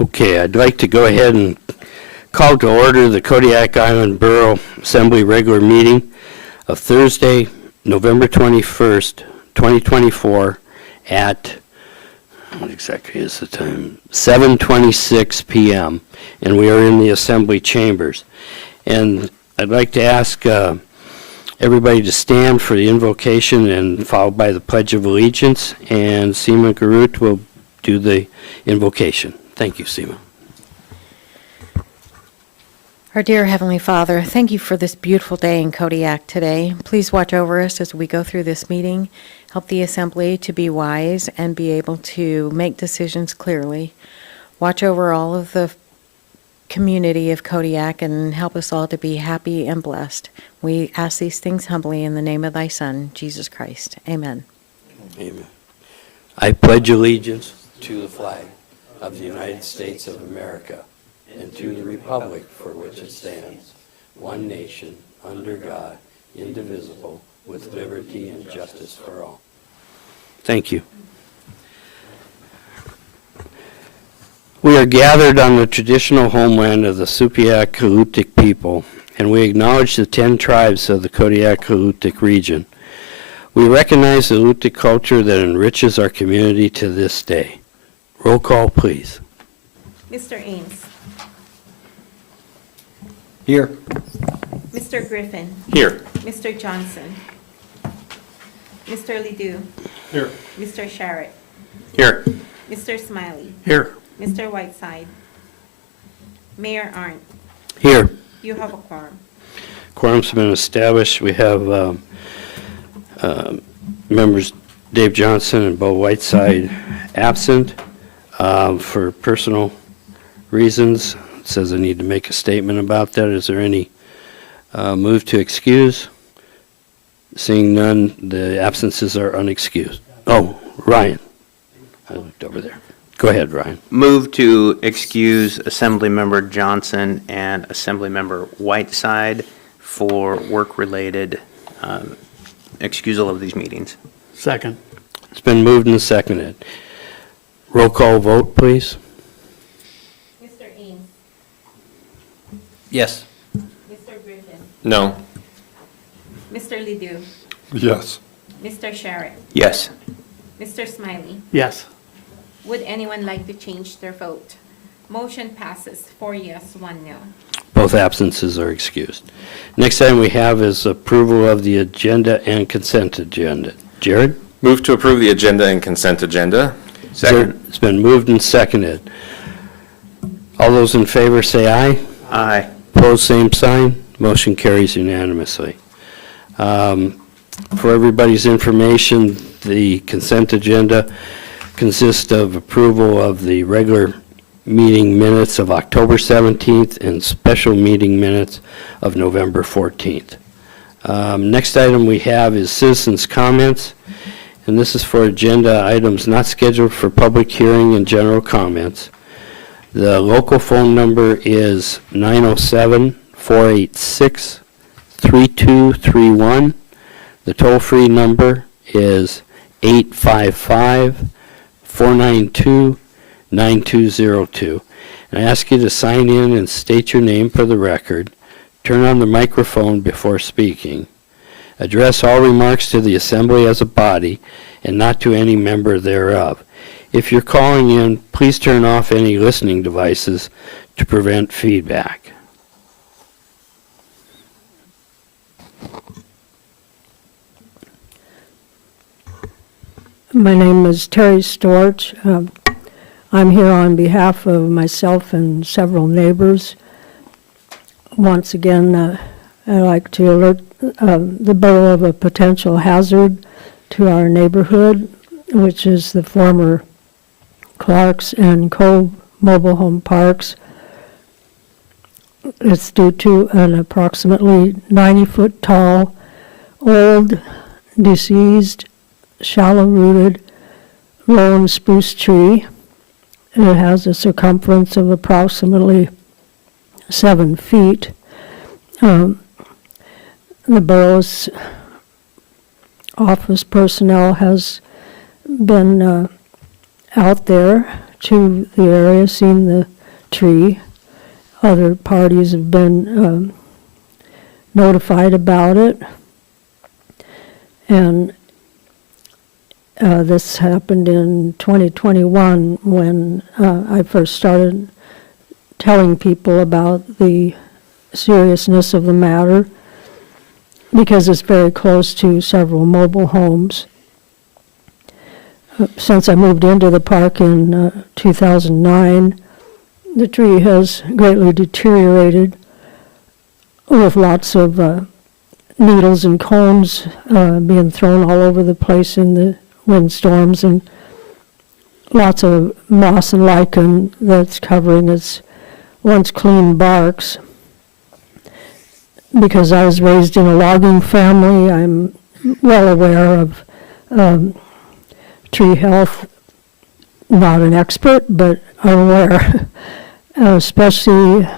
Okay, I'd like to go ahead and call to order the Kodiak Island Borough Assembly regular meeting of Thursday, November 21st, 2024 at, what exactly is the time? 7:26 p.m. and we are in the Assembly chambers. And I'd like to ask everybody to stand for the invocation and followed by the Pledge of Allegiance, and Seema Garut will do the invocation. Thank you, Seema. Our dear Heavenly Father, thank you for this beautiful day in Kodiak today. Please watch over us as we go through this meeting. Help the Assembly to be wise and be able to make decisions clearly. Watch over all of the community of Kodiak and help us all to be happy and blessed. We ask these things humbly in the name of thy Son, Jesus Christ. Amen. Amen. I pledge allegiance to the flag of the United States of America and to the republic for which it stands, one nation, under God, indivisible, with liberty and justice for all. Thank you. We are gathered on the traditional homeland of the Supiaq-Kulutik people, and we acknowledge the 10 tribes of the Kodiak-Kulutik region. We recognize the Lutik culture that enriches our community to this day. Roll call, please. Mr. Ames. Here. Mr. Griffin. Here. Mr. Johnson. Mr. Ledoux. Here. Mr. Sharrett. Here. Mr. Smiley. Here. Mr. Whiteside. Mayor Arndt. Here. You have a quorum. Quorum's been established. We have members Dave Johnson and Bo Whiteside absent for personal reasons. It says I need to make a statement about that. Is there any move to excuse? Seeing none, the absences are unexcused. Oh, Ryan. I looked over there. Go ahead, Ryan. Move to excuse Assemblymember Johnson and Assemblymember Whiteside for work-related excusal of these meetings. Second. It's been moved and seconded. Roll call vote, please. Mr. Ames. Yes. Mr. Griffin. No. Mr. Ledoux. Yes. Mr. Sharrett. Yes. Mr. Smiley. Yes. Would anyone like to change their vote? Motion passes 4 yes, 1 no. Both absences are excused. Next item we have is approval of the agenda and consent agenda. Jared? Move to approve the agenda and consent agenda. Second. It's been moved and seconded. All those in favor say aye. Aye. Opposed, same sign. Motion carries unanimously. For everybody's information, the consent agenda consists of approval of the regular meeting minutes of October 17th and special meeting minutes of November 14th. Next item we have is citizens' comments, and this is for agenda items not scheduled for public hearing and general comments. The local phone number is 907-486-3231. The toll-free number is 855-492-9202. And I ask you to sign in and state your name for the record. Turn on the microphone before speaking. Address all remarks to the Assembly as a body and not to any member thereof. If you're calling in, please turn off any listening devices to prevent feedback. My name is Terry Storch. I'm here on behalf of myself and several neighbors. Once again, I'd like to alert the borough of a potential hazard to our neighborhood, which is the former Clark's and Cove mobile home parks. It's due to an approximately 90-foot tall, old, diseased, shallow-rooted lone spruce tree. It has a circumference of approximately 7 feet. The borough's office personnel has been out there to the area, seen the tree. Other parties have been notified about it. And this happened in 2021 when I first started telling people about the seriousness of the matter, because it's very close to several mobile homes. Since I moved into the park in 2009, the tree has greatly deteriorated, with lots of needles and cones being thrown all over the place in the windstorms, and lots of moss and lichen that's covering its once clean barks. Because I was raised in a logging family, I'm well aware of tree health. Not an expert, but I'm aware, especially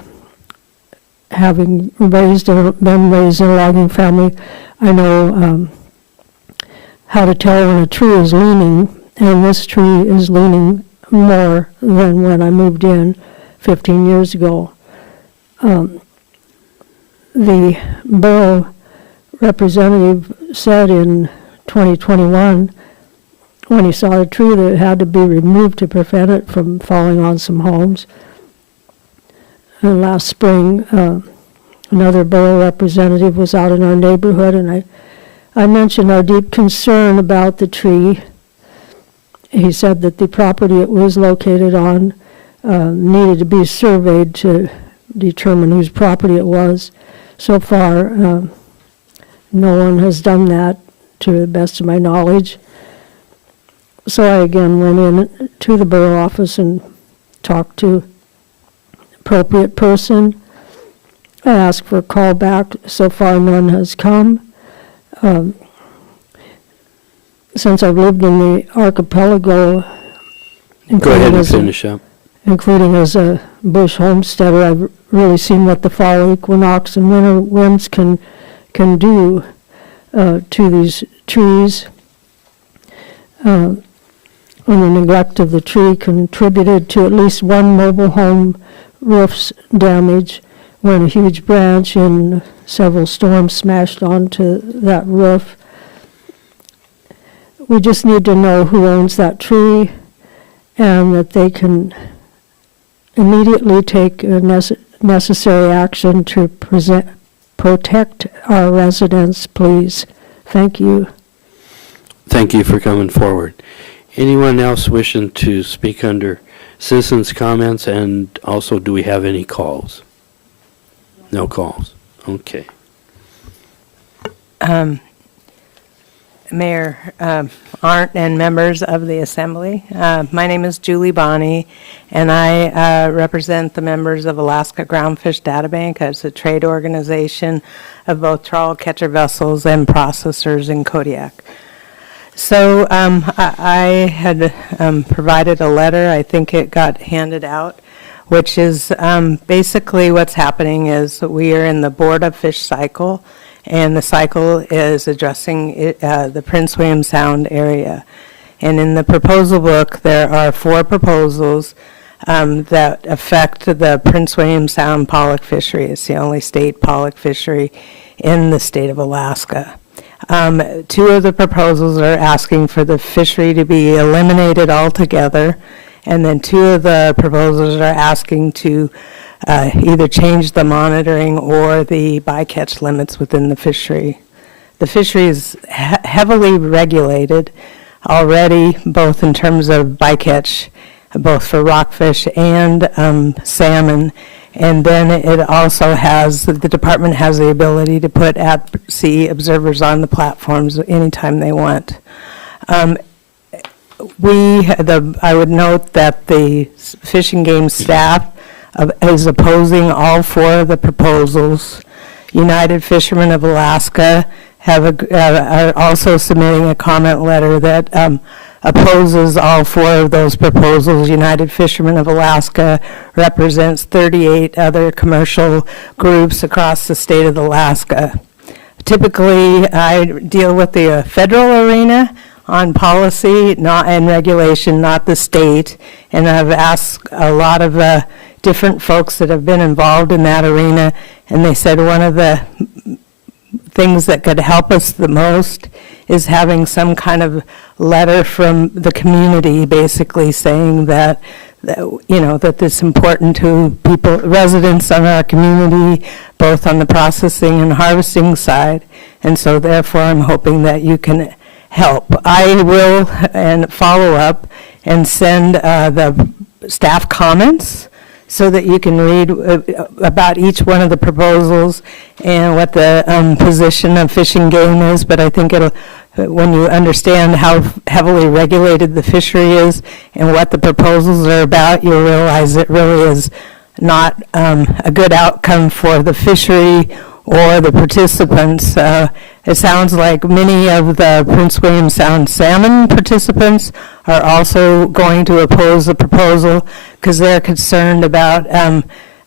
having been raised in a logging family. I know how to tell when a tree is leaning, and this tree is leaning more than when I moved in 15 years ago. The borough representative said in 2021, when he saw a tree that had to be removed to prevent it from falling on some homes. And last spring, another borough representative was out in our neighborhood, and I mentioned our deep concern about the tree. He said that the property it was located on needed to be surveyed to determine whose property it was. So far, no one has done that, to the best of my knowledge. So I again went in to the borough office and talked to the appropriate person. I asked for a call back. So far, none has come. Since I've lived in the archipelago, Go ahead and finish up. including as a bush homesteader, I've really seen what the fall equinox and winter winds can do to these trees. And the neglect of the tree contributed to at least one mobile home roof's damage when a huge branch in several storms smashed onto that roof. We just need to know who owns that tree, and that they can immediately take necessary action to protect our residents, please. Thank you. Thank you for coming forward. Anyone else wishing to speak under citizens' comments? And also, do we have any calls? No calls. Okay. Mayor Arndt and members of the Assembly. My name is Julie Bonney, and I represent the members of Alaska Groundfish Databank as a trade organization of both trawl catcher vessels and processors in Kodiak. So I had provided a letter, I think it got handed out, which is basically what's happening is we are in the Board of Fish cycle, and the cycle is addressing the Prince William Sound area. And in the proposal book, there are 4 proposals that affect the Prince William Sound pollock fishery. It's the only state pollock fishery in the state of Alaska. 2 of the proposals are asking for the fishery to be eliminated altogether, and then 2 of the proposals are asking to either change the monitoring or the bycatch limits within the fishery. The fishery is heavily regulated already, both in terms of bycatch, both for rockfish and salmon. And then it also has, the department has the ability to put at-sea observers on the platforms anytime they want. I would note that the Fish and Game staff is opposing all 4 of the proposals. United Fishermen of Alaska are also submitting a comment letter that opposes all 4 of those proposals. United Fishermen of Alaska represents 38 other commercial groups across the state of Alaska. Typically, I deal with the federal arena on policy not and regulation, not the state. And I've asked a lot of different folks that have been involved in that arena, and they said one of the things that could help us the most is having some kind of letter from the community basically saying that that it's important to people, residents on our community, both on the processing and harvesting side. And so therefore, I'm hoping that you can help. I will and follow up and send the staff comments so that you can read about each one of the proposals and what the position of Fish and Game is. But I think when you understand how heavily regulated the fishery is and what the proposals are about, you'll realize it really is not a good outcome for the fishery or the participants. It sounds like many of the Prince William Sound salmon participants are also going to oppose the proposal because they're concerned about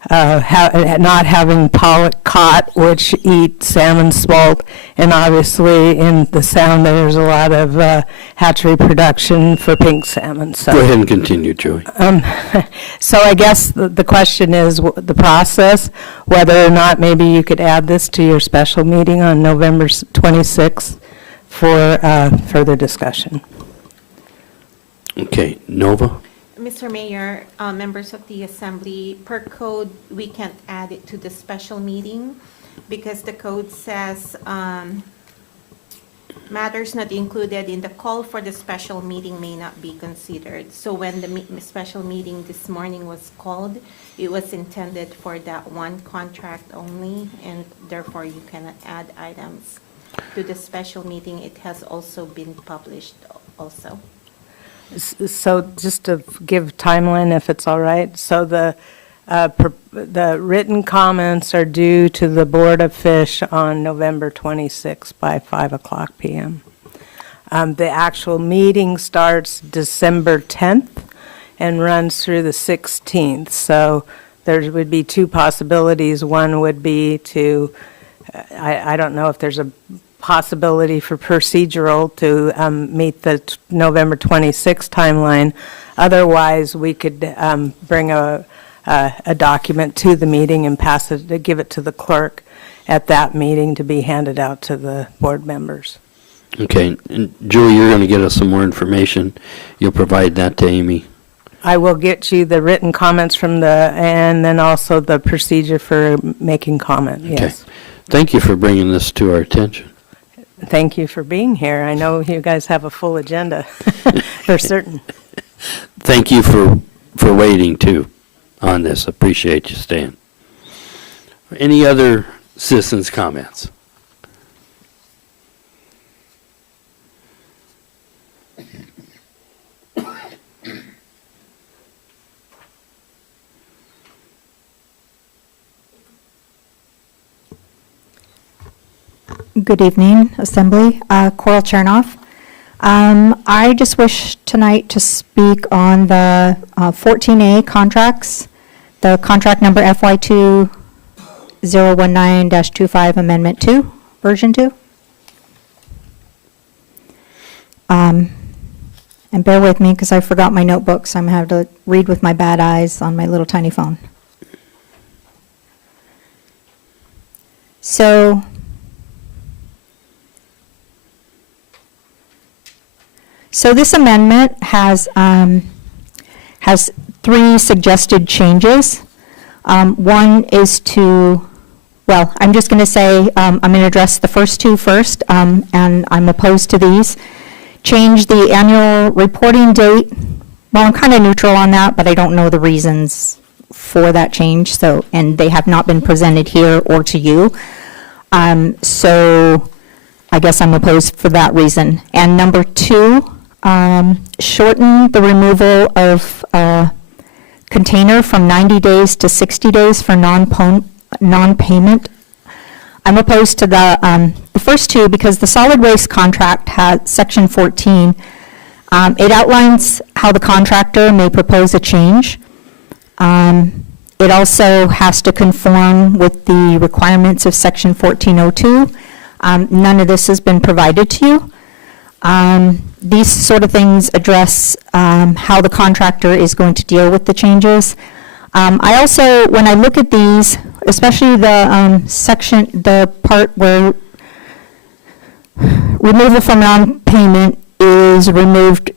not having pollock caught, which eat salmon smolt. And obviously in the Sound there's a lot of hatchery production for pink salmon. So. Go ahead and continue, Joey. So I guess the question is the process, whether or not maybe you could add this to your special meeting on November 26th for further discussion. Okay, Nova? Mr. Mayor, members of the Assembly, per code, we can't add it to the special meeting because the code says matters not included in the call for the special meeting may not be considered. So when the special meeting this morning was called, it was intended for that one contract only, and therefore you cannot add items to the special meeting. It has also been published also. So just to give timeline, if it's all right, so the written comments are due to the Board of Fish on November 26th by 5:00 p.m. The actual meeting starts December 10th and runs through the 16th. So there would be two possibilities. One would be to, I don't know if there's a possibility for procedural to meet the November 26th timeline. Otherwise, we could bring a document to the meeting and pass it, to give it to the clerk at that meeting to be handed out to the board members. Okay, and Julie, you're going to get us some more information. You'll provide that to Amy. I will get you the written comments from and then also the procedure for making comment, yes. Okay. Thank you for bringing this to our attention. Thank you for being here. I know you guys have a full agenda for certain. Thank you for waiting, too, on this. Appreciate you staying. Any other citizens' comments? Good evening, Assembly. Coral Chernoff. I just wish tonight to speak on the 14A contracts, the contract number FY2019-25 Amendment 2, Version 2. And bear with me because I forgot my notebooks. I'm going to have to read with my bad eyes on my little tiny phone. So this amendment has three suggested changes. One is I'm just going to say, I'm going to address the first two first, and I'm opposed to these. Change the annual reporting date. Well, I'm kind of neutral on that, but I don't know the reasons for that change, and they have not been presented here or to you. So I guess I'm opposed for that reason. And number two, shorten the removal of container from 90 days to 60 days for non-payment. I'm opposed to the first two because the solid waste contract has section 14. It outlines how the contractor may propose a change. It also has to conform with the requirements of section 1402. None of this has been provided to you. These sort of things address how the contractor is going to deal with the changes. I also, when I look at these, especially the the part where removal from non-payment is removed,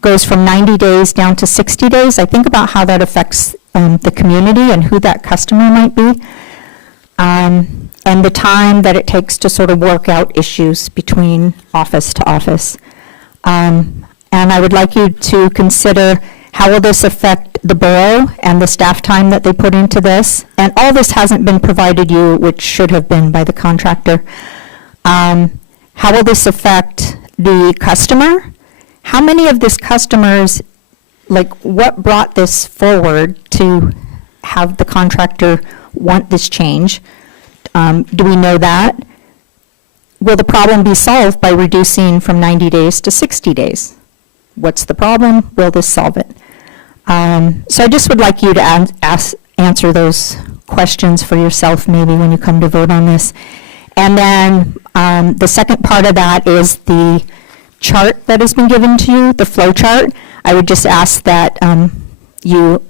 goes from 90 days down to 60 days. I think about how that affects the community and who that customer might be, and the time that it takes to sort of work out issues between office to office. And I would like you to consider how will this affect the borough and the staff time that they put into this. And all this hasn't been provided you, which should have been by the contractor. How will this affect the customer? How many of these customers, like, what brought this forward to have the contractor want this change? Do we know that? Will the problem be solved by reducing from 90 days to 60 days? What's the problem? Will this solve it? So I just would like you to answer those questions for yourself maybe when you come to vote on this. And then the second part of that is the chart that has been given to you, the flow chart. I would just ask that you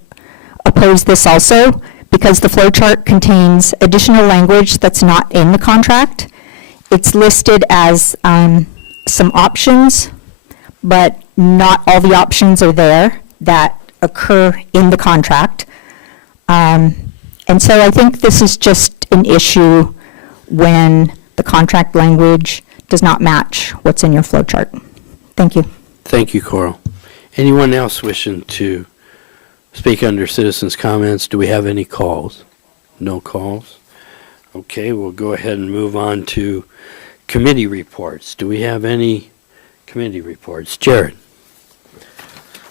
oppose this also, because the flow chart contains additional language that's not in the contract. It's listed as some options, but not all the options are there that occur in the contract. And so I think this is just an issue when the contract language does not match what's in your flow chart. Thank you. Thank you, Coral. Anyone else wishing to speak under citizens' comments? Do we have any calls? No calls? Okay, we'll go ahead and move on to committee reports. Do we have any committee reports? Jared?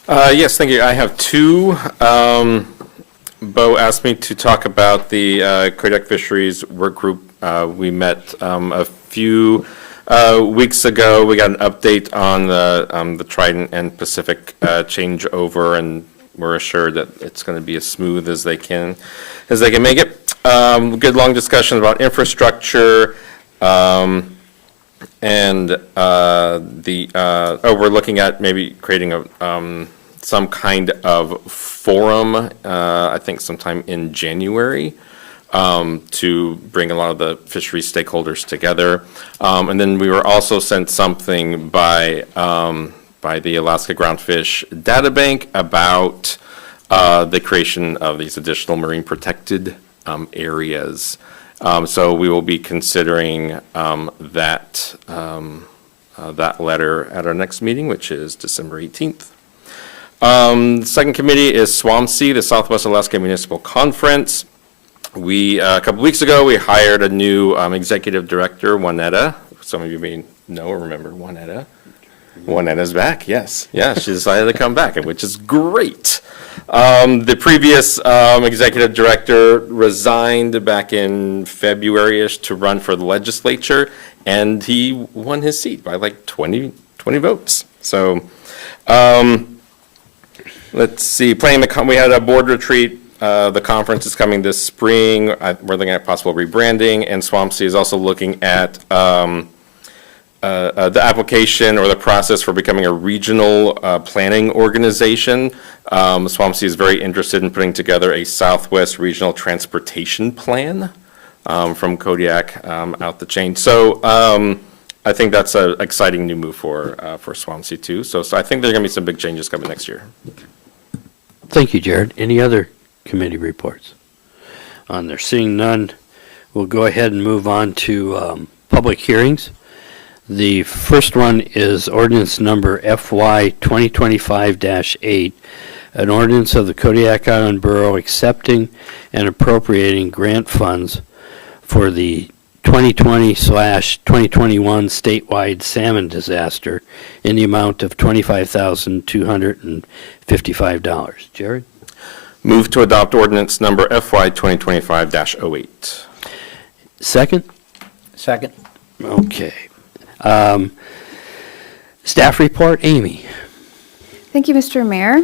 Yes, thank you. I have two. Bo asked me to talk about the Kodiak Fisheries Work Group. We met a few weeks ago. We got an update on the Trident and Pacific changeover, and we're assured that it's going to be as smooth as they can make it. Good long discussion about infrastructure, and we're looking at maybe creating some kind of forum, I think sometime in January, to bring a lot of the fishery stakeholders together. And then we were also sent something by the Alaska Groundfish Data Bank about the creation of these additional marine protected areas. So we will be considering that letter at our next meeting, which is December 18th. Second committee is SWAMC, the Southwest Alaska Municipal Conference. A couple weeks ago, we hired a new executive director, Juanetta. Some of you may know or remember Juanetta. Juanetta's back, yes. Yeah, she decided to come back, which is great. The previous executive director resigned back in February-ish to run for the legislature, and he won his seat by like 20 votes. So let's see, we had a board retreat. The conference is coming this spring. We're looking at possible rebranding, and SWAMC is also looking at the application or the process for becoming a regional planning organization. SWAMC is very interested in putting together a Southwest Regional Transportation Plan from Kodiak out the chain. So I think that's an exciting new move for SWAMC too. So I think there are going to be some big changes coming next year. Thank you, Jared. Any other committee reports on there? Seeing none, we'll go ahead and move on to public hearings. The first one is ordinance number FY 2025-8, an ordinance of the Kodiak Island Borough accepting and appropriating grant funds for the 2020/2021 statewide salmon disaster in the amount of $25,255. Jared? Move to adopt ordinance number FY 2025-08. Second? Second. Okay. Staff report, Amy. Thank you, Mr. Mayor.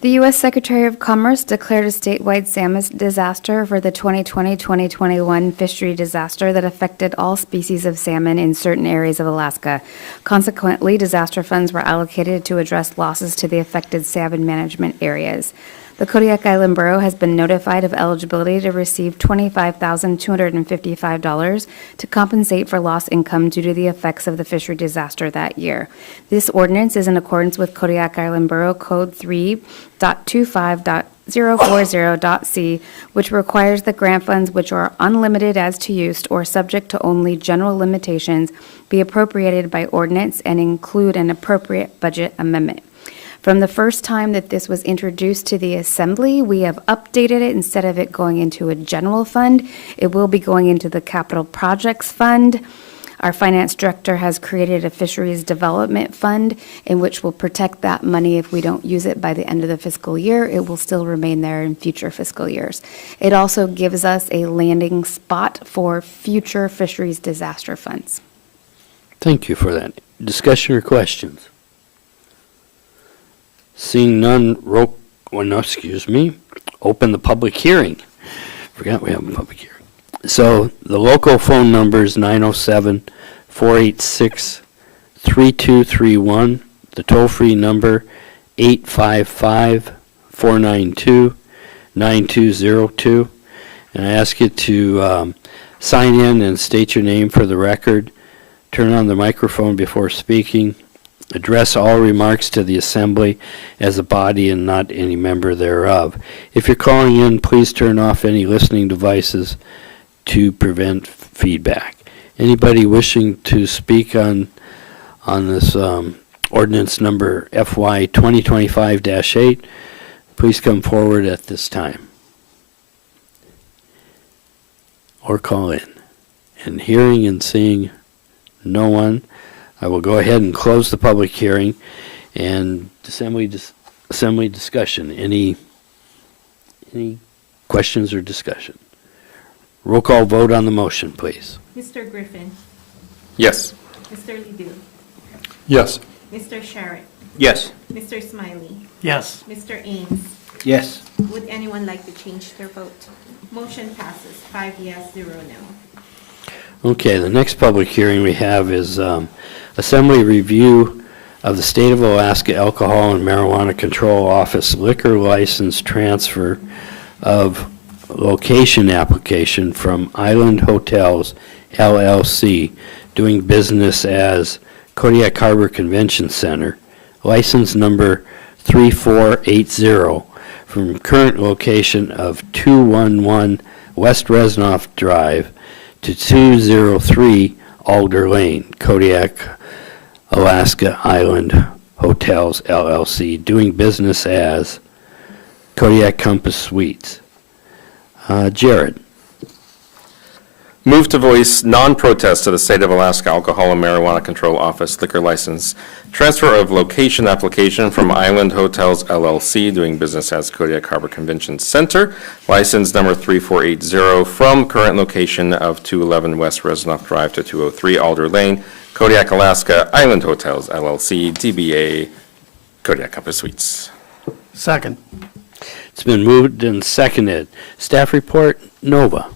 The U.S. Secretary of Commerce declared a statewide salmon disaster for the 2020-2021 fishery disaster that affected all species of salmon in certain areas of Alaska. Consequently, disaster funds were allocated to address losses to the affected salmon management areas. The Kodiak Island Borough has been notified of eligibility to receive $25,255 to compensate for lost income due to the effects of the fishery disaster that year. This ordinance is in accordance with Kodiak Island Borough Code 3.25.040.c, which requires that grant funds which are unlimited as to use or subject to only general limitations be appropriated by ordinance and include an appropriate budget amendment. From the first time that this was introduced to the Assembly, we have updated it. Instead of it going into a general fund, it will be going into the Capital Projects Fund. Our finance director has created a fisheries development fund in which will protect that money if we don't use it by the end of the fiscal year. It will still remain there in future fiscal years. It also gives us a landing spot for future fisheries disaster funds. Thank you for that. Discussion or questions? Seeing none, open the public hearing. Forgot we have a public hearing. So the local phone number is 907-486-3231. The toll-free number, 855-492-9202. And I ask you to sign in and state your name for the record. Turn on the microphone before speaking. Address all remarks to the Assembly as a body and not any member thereof. If you're calling in, please turn off any listening devices to prevent feedback. Anybody wishing to speak on this ordinance number FY 2025-8, please come forward at this time. Or call in. And hearing and seeing no one, I will go ahead and close the public hearing and assembly discussion. Any questions or discussion? Roll call vote on the motion, please. Mr. Griffin, Yes. Mr. Ledoux, Yes. Mr. Sharrett, Yes. Mr. Smiley, Yes. Mr. Ames. Yes. Would anyone like to change their vote? Motion passes 5 yes, 0 no. Okay, the next public hearing we have is Assembly review of the State of Alaska Alcohol and Marijuana Control Office liquor license transfer of location application from Island Hotels LLC, doing business as Kodiak Harbor Convention Center, license number 3480, from current location of 211 West Resnoff Drive to 203 Alder Lane, Kodiak, Alaska Island Hotels LLC, doing business as Kodiak Compass Suites. Jared. Move to voice non-protest to the State of Alaska Alcohol and Marijuana Control Office liquor license transfer of location application from Island Hotels LLC, doing business as Kodiak Harbor Convention Center, license number 3480, from current location of 211 West Resnoff Drive to 203 Alder Lane, Kodiak, Alaska Island Hotels LLC, DBA Kodiak Compass Suites. Second. It's been moved and seconded. Staff report, Nova.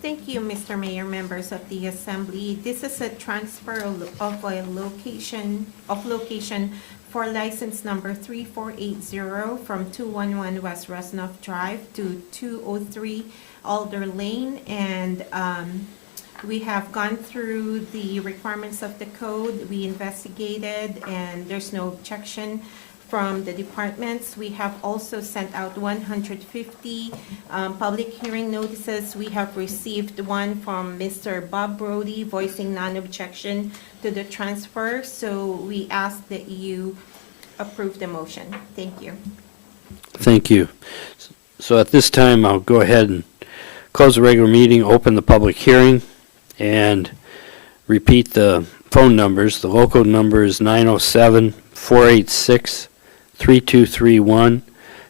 Thank you, Mr. Mayor, members of the Assembly. This is a transfer of a location for license number 3480 from 211 West Resnoff Drive to 203 Alder Lane. And we have gone through the requirements of the code. We investigated, and there's no objection from the departments. We have also sent out 150 public hearing notices. We have received one from Mr. Bob Brody voicing non-objection to the transfer. So we ask that you approve the motion. Thank you. Thank you. So at this time, I'll go ahead and close the regular meeting, open the public hearing, and repeat the phone numbers. The local number is 907-486-3231,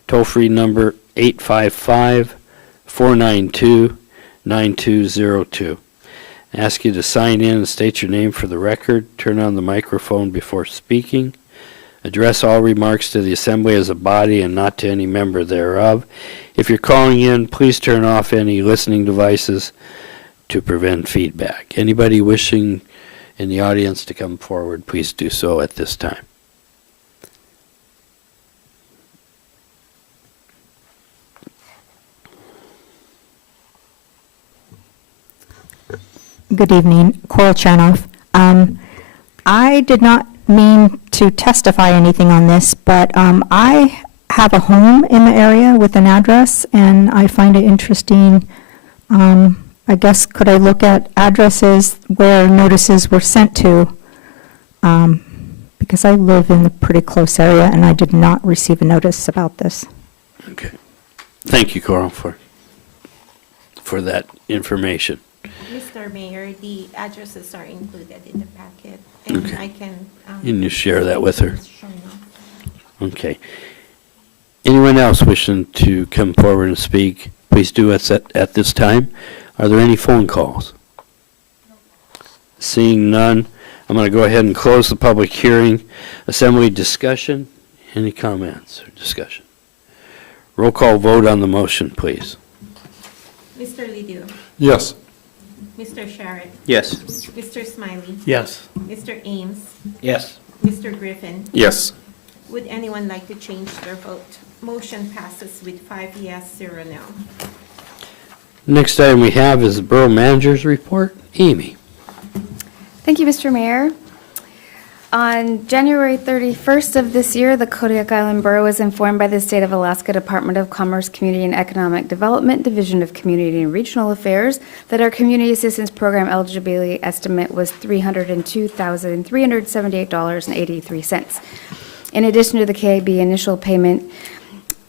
toll-free number 855-492-9202. Ask you to sign in and state your name for the record. Turn on the microphone before speaking. Address all remarks to the assembly as a body and not to any member thereof. If you're calling in, please turn off any listening devices to prevent feedback. Anybody wishing in the audience to come forward, please do so at this time. Good evening, Coral Chernoff. I did not mean to testify anything on this, but I have a home in the area with an address, and I find it interesting. I guess, could I look at addresses where notices were sent to? Because I live in a pretty close area, and I did not receive a notice about this. Okay. Thank you, Coral, for that information. Mr. Mayor, the addresses are included in the packet, and Okay. I can. Can you share that with her? Sure enough. Okay. Anyone else wishing to come forward and speak, please do it at this time. Are there any phone calls? Seeing none, I'm going to go ahead and close the public hearing. Assembly discussion. Any comments or discussion? Roll call vote on the motion, please. Mr. Ledoux, Yes. Mr. Sharrett, Yes. Mr. Smiley, Yes. Mr. Ames, Yes. Mr. Griffin. Yes. Would anyone like to change their vote? Motion passes with 5 yes, 0 no. Next item we have is the Borough Manager's Report. Amy. Thank you, Mr. Mayor. On January 31st of this year, the Kodiak Island Borough was informed by the State of Alaska Department of Commerce, Community and Economic Development, Division of Community and Regional Affairs, that our Community Assistance Program eligibility estimate was $302,378.83. In addition to the KIB initial payment,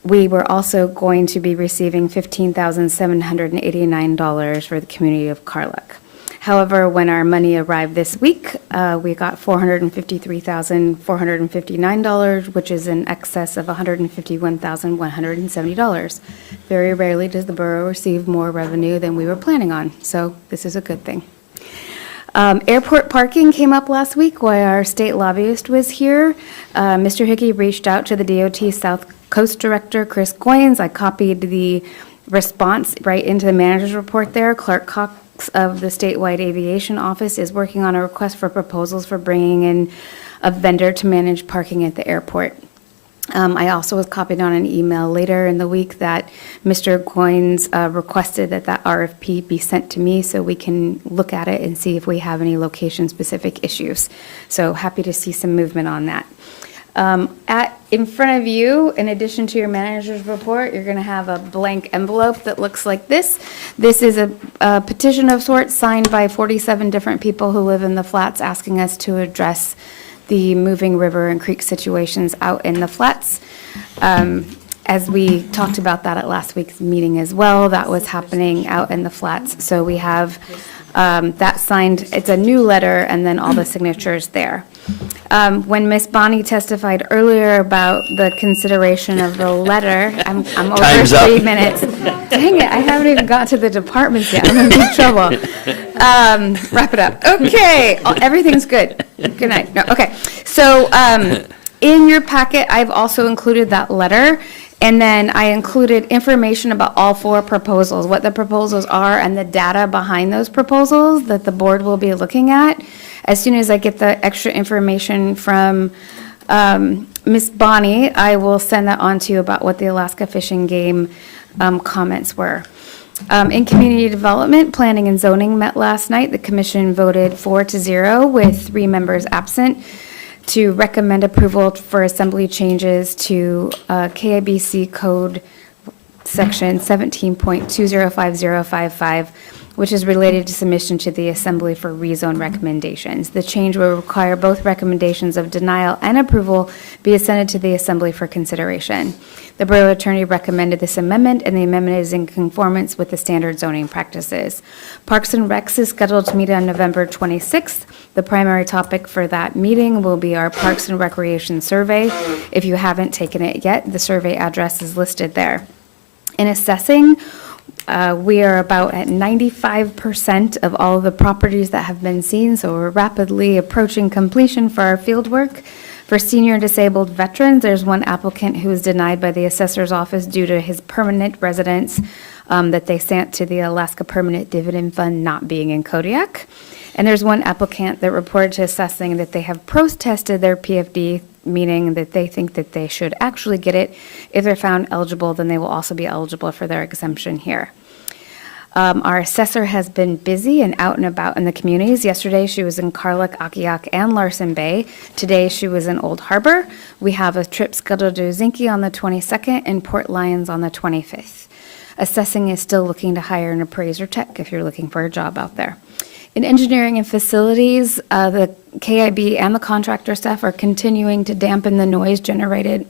we were also going to be receiving $15,789 for the community of Carluck. However, when our money arrived this week, we got $453,459, which is in excess of $151,170. Very rarely does the borough receive more revenue than we were planning on, so this is a good thing. Airport parking came up last week while our state lobbyist was here. Mr. Hickey reached out to the DOT South Coast Director, Chris Goins. I copied the response right into the manager's report there. Clark Cox of the statewide aviation office is working on a request for proposals for bringing in a vendor to manage parking at the airport. I also was copied on an email later in the week that Mr. Goins requested that RFP be sent to me so we can look at it and see if we have any location-specific issues. So happy to see some movement on that. In front of you, in addition to your manager's report, you're going to have a blank envelope that looks like this. This is a petition of sorts signed by 47 different people who live in the flats asking us to address the moving river and creek situations out in the flats. As we talked about that at last week's meeting as well, that was happening out in the flats. So we have that signed. It's a new letter and then all the signatures there. When Miss Bonnie testified earlier about the consideration of the letter, I'm over Time's up. 3 minutes. Dang it, I haven't even got to the departments yet. I'm in big trouble. Wrap it up. Okay, everything's good. Good night. No, okay. So in your packet, I've also included that letter. And then I included information about all 4 proposals, what the proposals are, and the data behind those proposals that the board will be looking at. As soon as I get the extra information from Ms. Bonnie, I will send that on to you about what the Alaska Fish and Game comments were. In community development, planning and zoning met last night. The commission voted 4-0 with 3 members absent to recommend approval for assembly changes to KIBC code section 17.205055, which is related to submission to the assembly for rezone recommendations. The change will require both recommendations of denial and approval be assented to the assembly for consideration. The borough attorney recommended this amendment, and the amendment is in conformance with the standard zoning practices. Parks and Recs is scheduled to meet on November 26th. The primary topic for that meeting will be our Parks and Recreation Survey. If you haven't taken it yet, the survey address is listed there. In assessing, we are about at 95% of all of the properties that have been seen, so we're rapidly approaching completion for our field work. For For senior and disabled veterans, there's one applicant who was denied by the assessor's office due to his permanent residence that they sent to the Alaska Permanent Dividend Fund not being in Kodiak. And there's one applicant that reported to assessing that they have protested their PFD, meaning that they think that they should actually get it. If they're found eligible, then they will also be eligible for their exemption here. Our assessor has been busy and out and about in the communities. Yesterday, she was in Karluk, Akiak, and Larson Bay. Today, she was in Old Harbor. We have a trip scheduled to Zinke on the 22nd and Port Lions on the 25th. Assessing is still looking to hire an appraiser tech if you're looking for a job out there. In engineering and facilities, the KIB and the contractor staff are continuing to dampen the noise generated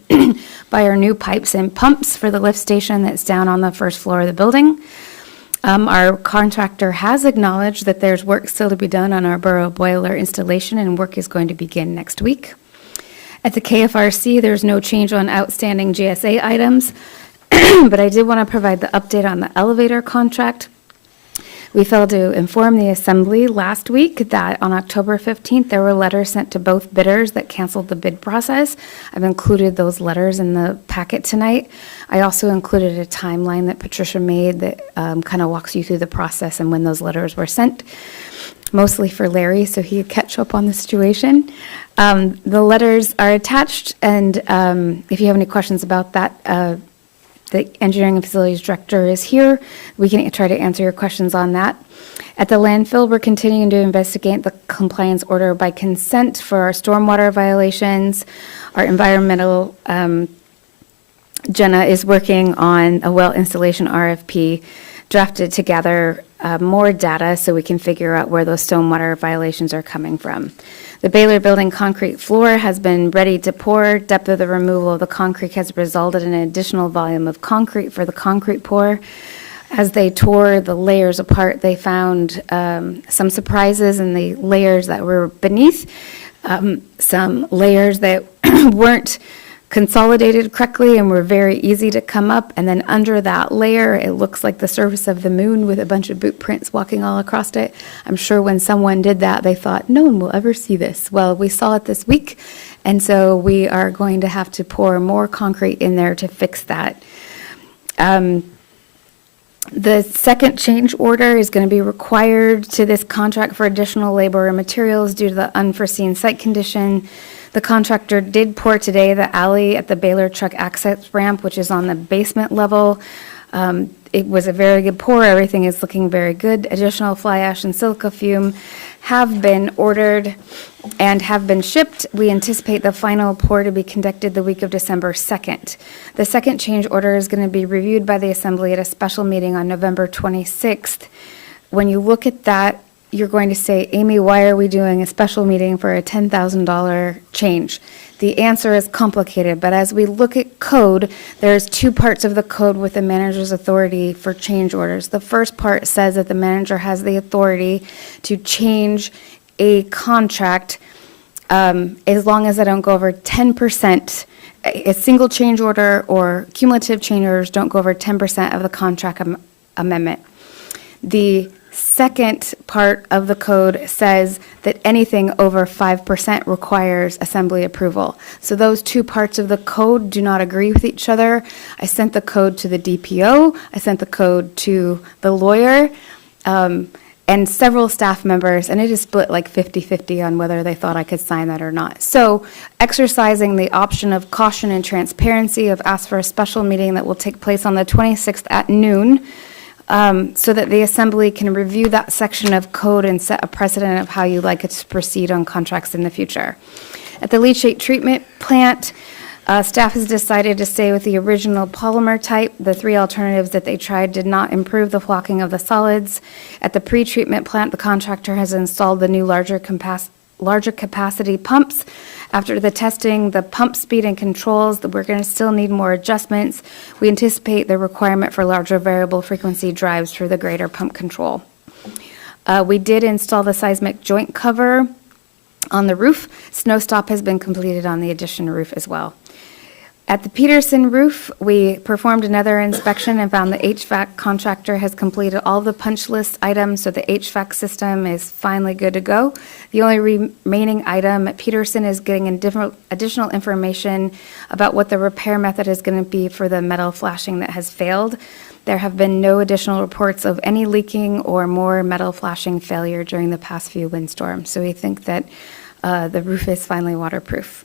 by our new pipes and pumps for the lift station that's down on the first floor of the building. Our contractor has acknowledged that there's work still to be done on our Borough boiler installation, and work is going to begin next week. At the KFRC, there's no change on outstanding GSA items, but I did want to provide the update on the elevator contract. We failed to inform the Assembly last week that on October 15th, there were letters sent to both bidders that canceled the bid process. I've included those letters in the packet tonight. I also included a timeline that Patricia made that kind of walks you through the process and when those letters were sent, mostly for Larry, so he could catch up on the situation. The letters are attached, and if you have any questions about that, the Engineering and Facilities Director is here. We can try to answer your questions on that. At the landfill, we're continuing to investigate the compliance order by consent for our stormwater violations. Our environmental, Jenna is working on a well installation RFP drafted to gather more data so we can figure out where those stormwater violations are coming from. The Baylor Building concrete floor has been ready to pour. Depth of the removal of the concrete has resulted in an additional volume of concrete for the concrete pour. As they tore the layers apart, they found some surprises in the layers that were beneath, some layers that weren't consolidated correctly and were very easy to come up. And then under that layer, it looks like the surface of the moon with a bunch of boot prints walking all across it. I'm sure when someone did that, they thought, no one will ever see this. Well, we saw it this week, and so we are going to have to pour more concrete in there to fix that. The second change order is going to be required to this contract for additional labor and materials due to the unforeseen site condition. The contractor did pour today the alley at the Baylor truck access ramp, which is on the basement level. It was a very good pour. Everything is looking very good. Additional fly ash and silica fume have been ordered and have been shipped. We anticipate the final pour to be conducted the week of December 2nd. The second change order is going to be reviewed by the Assembly at a special meeting on November 26th. When you look at that, you're going to say, Amy, why are we doing a special meeting for a $10,000 change? The answer is complicated, but as we look at code, there's two parts of the code with the manager's authority for change orders. The first part says that the manager has the authority to change a contract as long as they don't go over 10%. A single change order or cumulative change orders don't go over 10% of the contract amendment. The second part of the code says that anything over 5% requires Assembly approval. So those two parts of the code do not agree with each other. I sent the code to the DPO, I sent the code to the lawyer, and several staff members, and it is split like 50-50 on whether they thought I could sign that or not. So exercising the option of caution and transparency, I've asked for a special meeting that will take place on the 26th at noon, so that the Assembly can review that section of code and set a precedent of how you like it to proceed on contracts in the future. At the leachate treatment plant, staff has decided to stay with the original polymer type. The three alternatives that they tried did not improve the flocking of the solids. At the pre-treatment plant, the contractor has installed the new larger capacity pumps. After the testing, the pump speed and controls, we're going to still need more adjustments. We anticipate the requirement for larger variable frequency drives for the greater pump control. We did install the seismic joint cover on the roof. Snow stop has been completed on the addition roof as well. At the Peterson roof, we performed another inspection and found the HVAC contractor has completed all the punch list items, so the HVAC system is finally good to go. The only remaining item at Peterson is getting additional information about what the repair method is going to be for the metal flashing that has failed. There have been no additional reports of any leaking or more metal flashing failure during the past few windstorms, so we think that the roof is finally waterproof.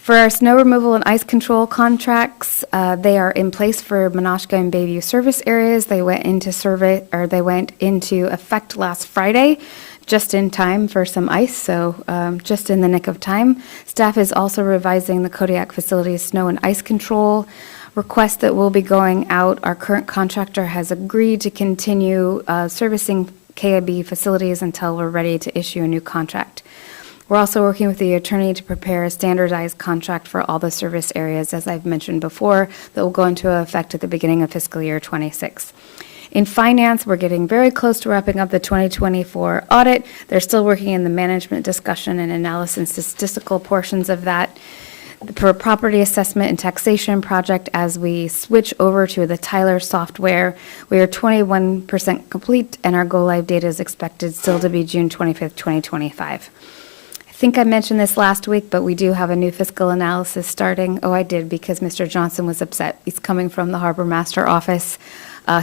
For our snow removal and ice control contracts, they are in place for Menasha and Bayview service areas. They went into effect last Friday, just in time for some ice, so just in the nick of time. Staff is also revising the Kodiak facility's snow and ice control request that will be going out. Our current contractor has agreed to continue servicing KIB facilities until we're ready to issue a new contract. We're also working with the attorney to prepare a standardized contract for all the service areas, as I've mentioned before, that will go into effect at the beginning of fiscal year '26. In finance, we're getting very close to wrapping up the 2024 audit. They're still working in the management discussion and analysis statistical portions of that. For a property assessment and taxation project, as we switch over to the Tyler software, we are 21% complete, and our go-live date is expected still to be June 25th, 2025. I think I mentioned this last week, but we do have a new fiscal analysis starting. Oh, I did, because Mr. Johnson was upset. He's coming from the Harbor Master Office,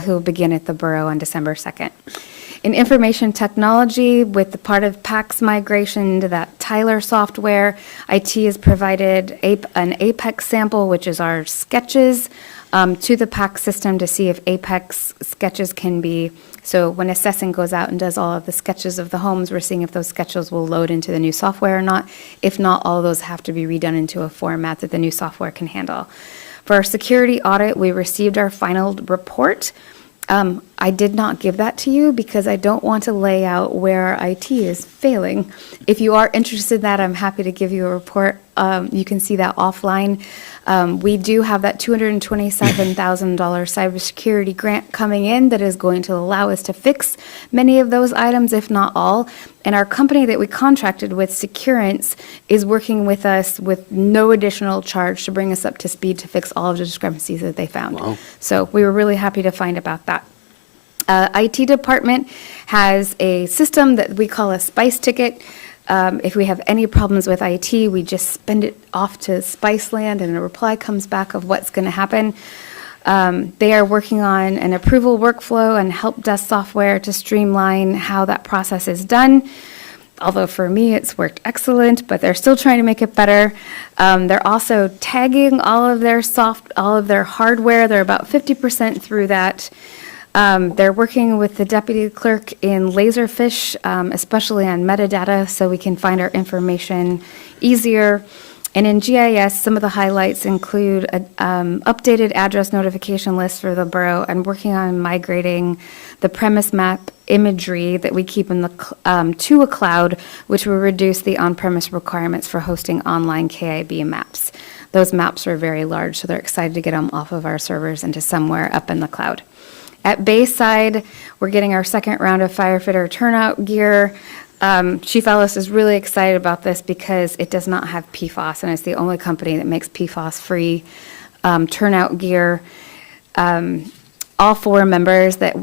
who will begin at the Borough on December 2nd. In information technology, with the part of PACS migration to that Tyler software, IT has provided an Apex sample, which is our sketches, to the PACS system to see if Apex sketches can be, so when assessing goes out and does all of the sketches of the homes, we're seeing if those sketches will load into the new software or not. If not, all of those have to be redone into a format that the new software can handle. For our security audit, we received our final report. I did not give that to you because I don't want to lay out where our IT is failing. If you are interested in that, I'm happy to give you a report. You can see that offline. We do have that $227,000 cybersecurity grant coming in that is going to allow us to fix many of those items, if not all. And our company that we contracted with, Securance, is working with us with no additional charge to bring us up to speed to fix all of the discrepancies that they found. Wow. So we were really happy to find about that. IT department has a system that we call a SPICE ticket. If we have any problems with IT, we just send it off to Spiceland and a reply comes back of what's going to happen. They are working on an approval workflow and help desk software to streamline how that process is done. Although for me, it's worked excellent, but they're still trying to make it better. They're also tagging all of their hardware. They're about 50% through that. They're working with the deputy clerk in Laserfish, especially on metadata, so we can find our information easier. And in GIS, some of the highlights include an updated address notification list for the borough and working on migrating the premise map imagery that we keep in the to a cloud, which will reduce the on-premise requirements for hosting online KIB maps. Those maps are very large, so they're excited to get them off of our servers into somewhere up in the cloud. At Bayside, we're getting our second round of firefighter turnout gear. Chief Ellis is really excited about this because it does not have PFAS, and it's the only company that makes PFAS-free turnout gear. All 4 members that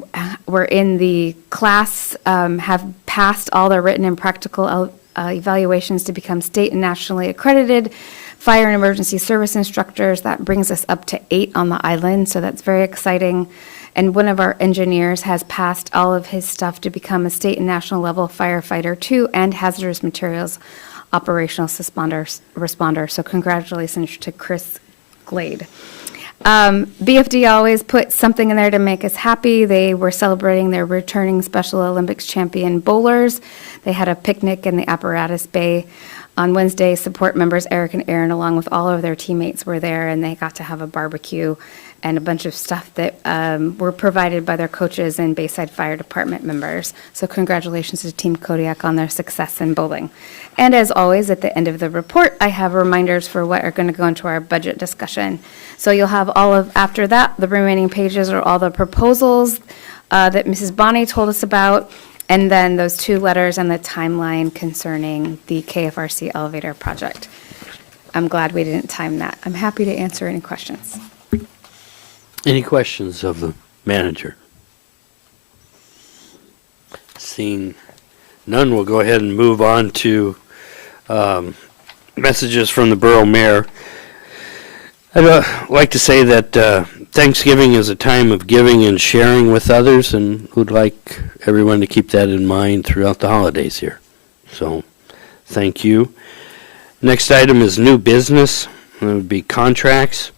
were in the class have passed all their written and practical evaluations to become state and nationally accredited fire and emergency service instructors. That brings us up to 8 on the island, so that's very exciting. And one of our engineers has passed all of his stuff to become a state and national level firefighter too, and hazardous materials operational responder. So congratulations to Chris Glade. BFD always puts something in there to make us happy. They were celebrating their returning Special Olympics champion bowlers. They had a picnic in the Apparatus Bay. On Wednesday, support members Eric and Aaron, along with all of their teammates, were there, and they got to have a barbecue and a bunch of stuff that were provided by their coaches and Bayside Fire Department members. So congratulations to Team Kodiak on their success in bowling. And as always, at the end of the report, I have reminders for what are going to go into our budget discussion. So you'll have after that, the remaining pages are all the proposals that Mrs. Bonney told us about, and then those 2 letters and the timeline concerning the KFRC elevator project. I'm glad we didn't time that. I'm happy to answer any questions. Any questions of the manager? Seeing none, we'll go ahead and move on to messages from the Borough Mayor. I'd like to say that Thanksgiving is a time of giving and sharing with others, and would like everyone to keep that in mind throughout the holidays here. So, thank you. Next item is new business. It would be contracts.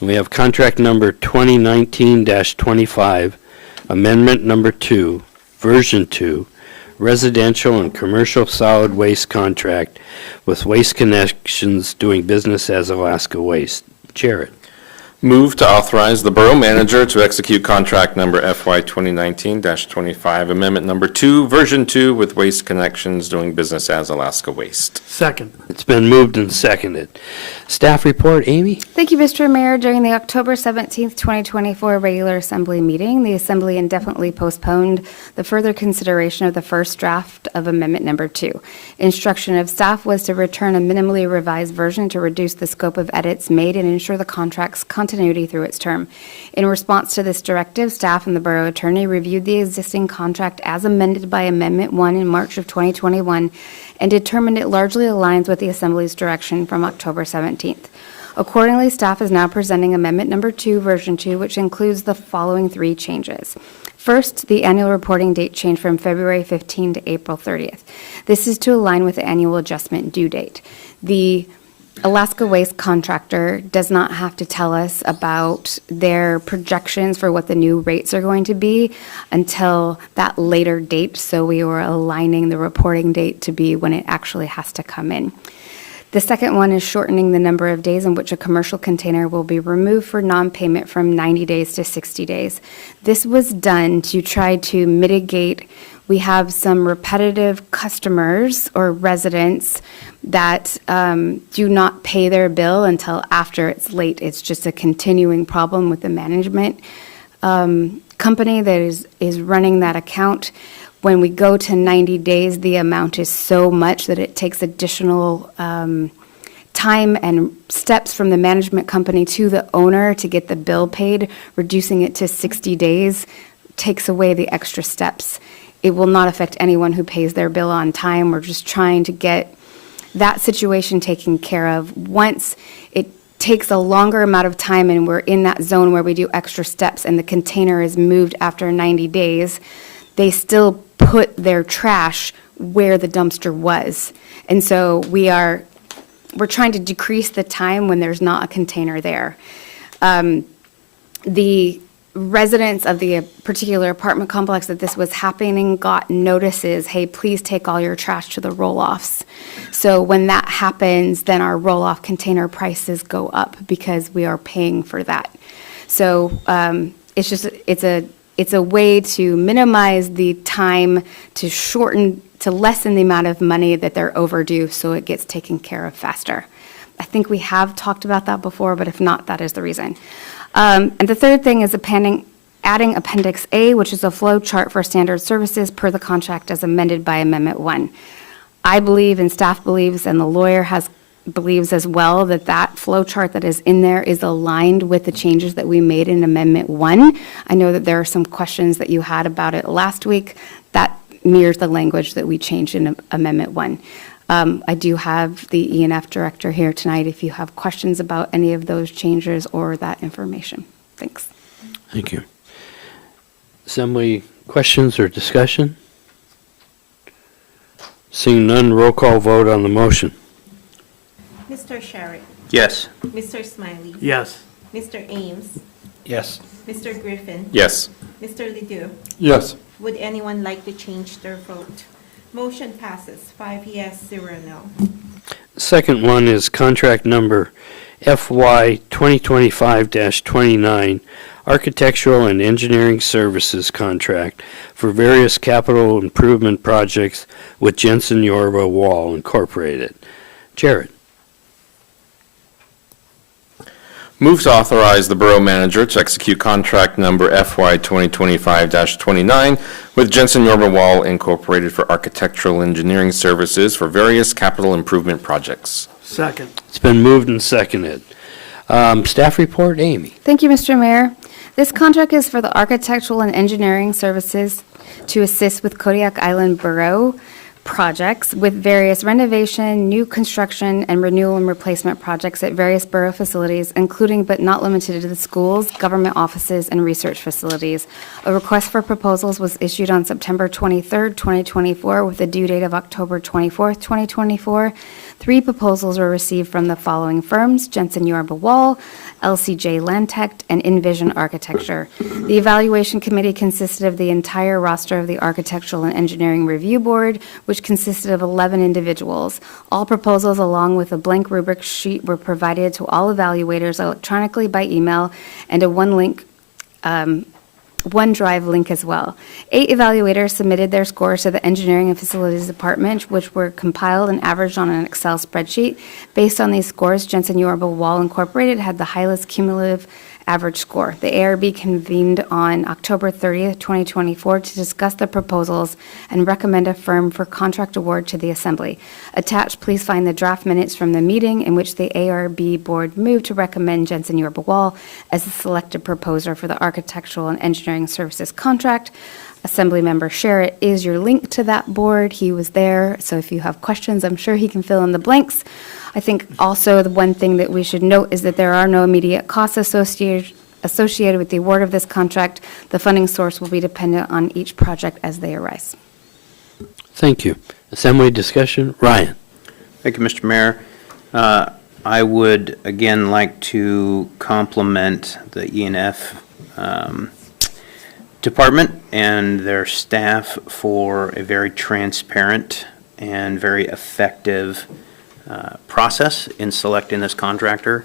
We have contract number 2019-25, amendment number 2, version 2, residential and commercial solid waste contract with Waste Connections doing business as Alaska Waste. Jared. Move to authorize the Borough Manager to execute contract number FY 2019-25, amendment number 2, version 2, with Waste Connections doing business as Alaska Waste. Second. It's been moved and seconded. Staff report, Amy? Thank you, Mr. Mayor. During the October 17th, 2024 regular Assembly meeting, the Assembly indefinitely postponed the further consideration of the first draft of Amendment Number 2. Instruction of staff was to return a minimally revised version to reduce the scope of edits made and ensure the contract's continuity through its term. In response to this directive, staff and the Borough Attorney reviewed the existing contract as amended by Amendment 1 in March of 2021 and determined it largely aligns with the Assembly's direction from October 17th. Accordingly, staff is now presenting Amendment Number 2, Version 2, which includes the following 3 changes. First, the annual reporting date changed from February 15 to April 30th. This is to align with the annual adjustment due date. The Alaska Waste contractor does not have to tell us about their projections for what the new rates are going to be until that later date, so we were aligning the reporting date to be when it actually has to come in. The second one is shortening the number of days in which a commercial container will be removed for non-payment from 90 days to 60 days. This was done to try to mitigate. We have some repetitive customers or residents that do not pay their bill until after it's late. It's just a continuing problem with the management company that is running that account. When we go to 90 days, the amount is so much that it takes additional time and steps from the management company to the owner to get the bill paid. Reducing it to 60 days takes away the extra steps. It will not affect anyone who pays their bill on time. We're just trying to get that situation taken care of. Once it takes a longer amount of time and we're in that zone where we do extra steps and the container is moved after 90 days, they still put their trash where the dumpster was. And so we're trying to decrease the time when there's not a container there. The residents of the particular apartment complex that this was happening got notices, hey, please take all your trash to the roll-offs. So when that happens, then our roll-off container prices go up because we are paying for that. So it's a way to minimize the time, to lessen the amount of money that they're overdue so it gets taken care of faster. I think we have talked about that before, but if not, that is the reason. And the third thing is adding Appendix A, which is a flow chart for standard services per the contract as amended by Amendment 1. I believe, and staff believes, and the lawyer believes as well, that flow chart that is in there is aligned with the changes that we made in Amendment 1. I know that there are some questions that you had about it last week. That mirrors the language that we changed in Amendment 1. I do have the E&F director here tonight if you have questions about any of those changes or that information. Thanks. Thank you. Assembly questions or discussion? Seeing none, roll call vote on the motion. Mr. Sherrick? Yes. Mr. Smiley? Yes. Mr. Ames? Yes. Mr. Griffin? Yes. Mr. Ledoux? Yes. Would anyone like to change their vote? Motion passes 5 yes, 0 no. Second one is contract number FY 2025-29, architectural and engineering services contract for various capital improvement projects with Jensen Yorba Wall Incorporated. Jared. Move to authorize the Borough Manager to execute contract number FY 2025-29 with Jensen Yorba Wall Incorporated for architectural engineering services for various capital improvement projects. Second. It's been moved and seconded. Staff report, Amy. Thank you, Mr. Mayor. This contract is for the architectural and engineering services to assist with Kodiak Island Borough projects with various renovation, new construction, and renewal and replacement projects at various borough facilities, including but not limited to the schools, government offices, and research facilities. A request for proposals was issued on September 23rd, 2024, with a due date of October 24th, 2024. 3 proposals were received from the following firms: Jensen Yorba Wall, LCJ Landtech, and Envision Architecture. The evaluation committee consisted of the entire roster of the Architectural and Engineering Review Board, which consisted of 11 individuals. All proposals, along with a blank rubric sheet, were provided to all evaluators electronically by email and a OneDrive link as well. 8 evaluators submitted their scores to the Engineering and Facilities Department, which were compiled and averaged on an Excel spreadsheet. Based on these scores, Jensen Yorba Wall Incorporated had the highest cumulative average score. The ARB convened on October 30th, 2024 to discuss the proposals and recommend a firm for contract award to the Assembly. Attached, please find the draft minutes from the meeting in which the ARB board moved to recommend Jensen Yorba Wall as the selected proposer for the architectural and engineering services contract. Assembly Member Sherritt is your link to that board. He was there, so if you have questions, I'm sure he can fill in the blanks. I think also the one thing that we should note is that there are no immediate costs associated with the award of this contract. The funding source will be dependent on each project as they arise. Thank you. Assembly discussion, Ryan. Thank you, Mr. Mayor. I would again like to compliment the E&F department and their staff for a very transparent and very effective process in selecting this contractor.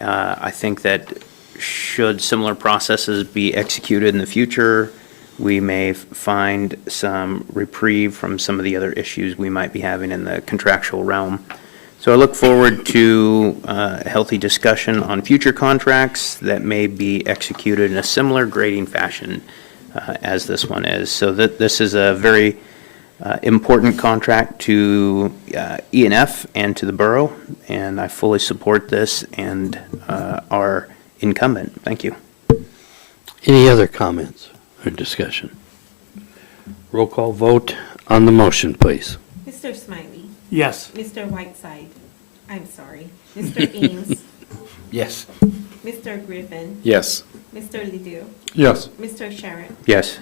I think that should similar processes be executed in the future, we may find some reprieve from some of the other issues we might be having in the contractual realm. So I look forward to a healthy discussion on future contracts that may be executed in a similar grading fashion as this one is. So that this is a very important contract to E&F and to the borough, and I fully support this and our incumbent. Thank you. Any other comments or discussion? Roll call vote on the motion, please. Mr. Smiley. Yes. Mr. Whiteside. I'm sorry. Mr. Ames. Yes. Mr. Griffin. Yes. Mr. Ledoux. Yes. Mr. Sherritt. Yes.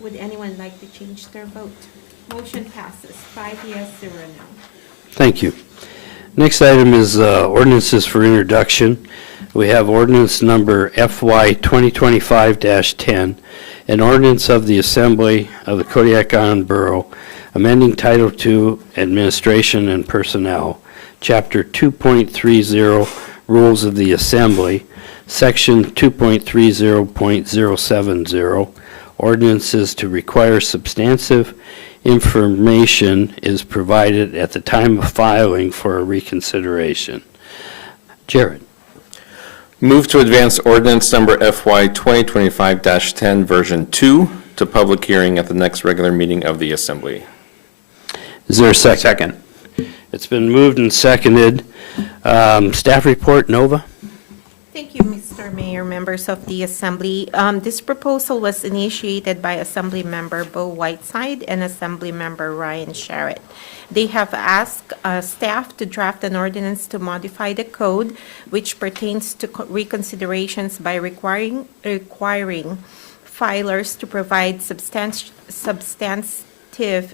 Would anyone like to change their vote? Motion passes 5 yes, 0 no. Thank you. Next item is ordinances for introduction. We have ordinance number FY 2025-10, an ordinance of the Assembly of the Kodiak Island Borough, amending Title II, Administration and Personnel, Chapter 2.30, Rules of the Assembly, Section 2.30.070, ordinances to require substantive information is provided at the time of filing for a reconsideration. Jared. Move to advance ordinance number FY 2025-10, version 2, to public hearing at the next regular meeting of the Assembly. Is there a second? Second. It's been moved and seconded. Staff report, Nova? Thank you, Mr. Mayor, members of the Assembly. This proposal was initiated by Assembly Member Bo Whiteside and Assembly Member Ryan Sherritt. They have asked staff to draft an ordinance to modify the code which pertains to reconsiderations by requiring filers to provide substantive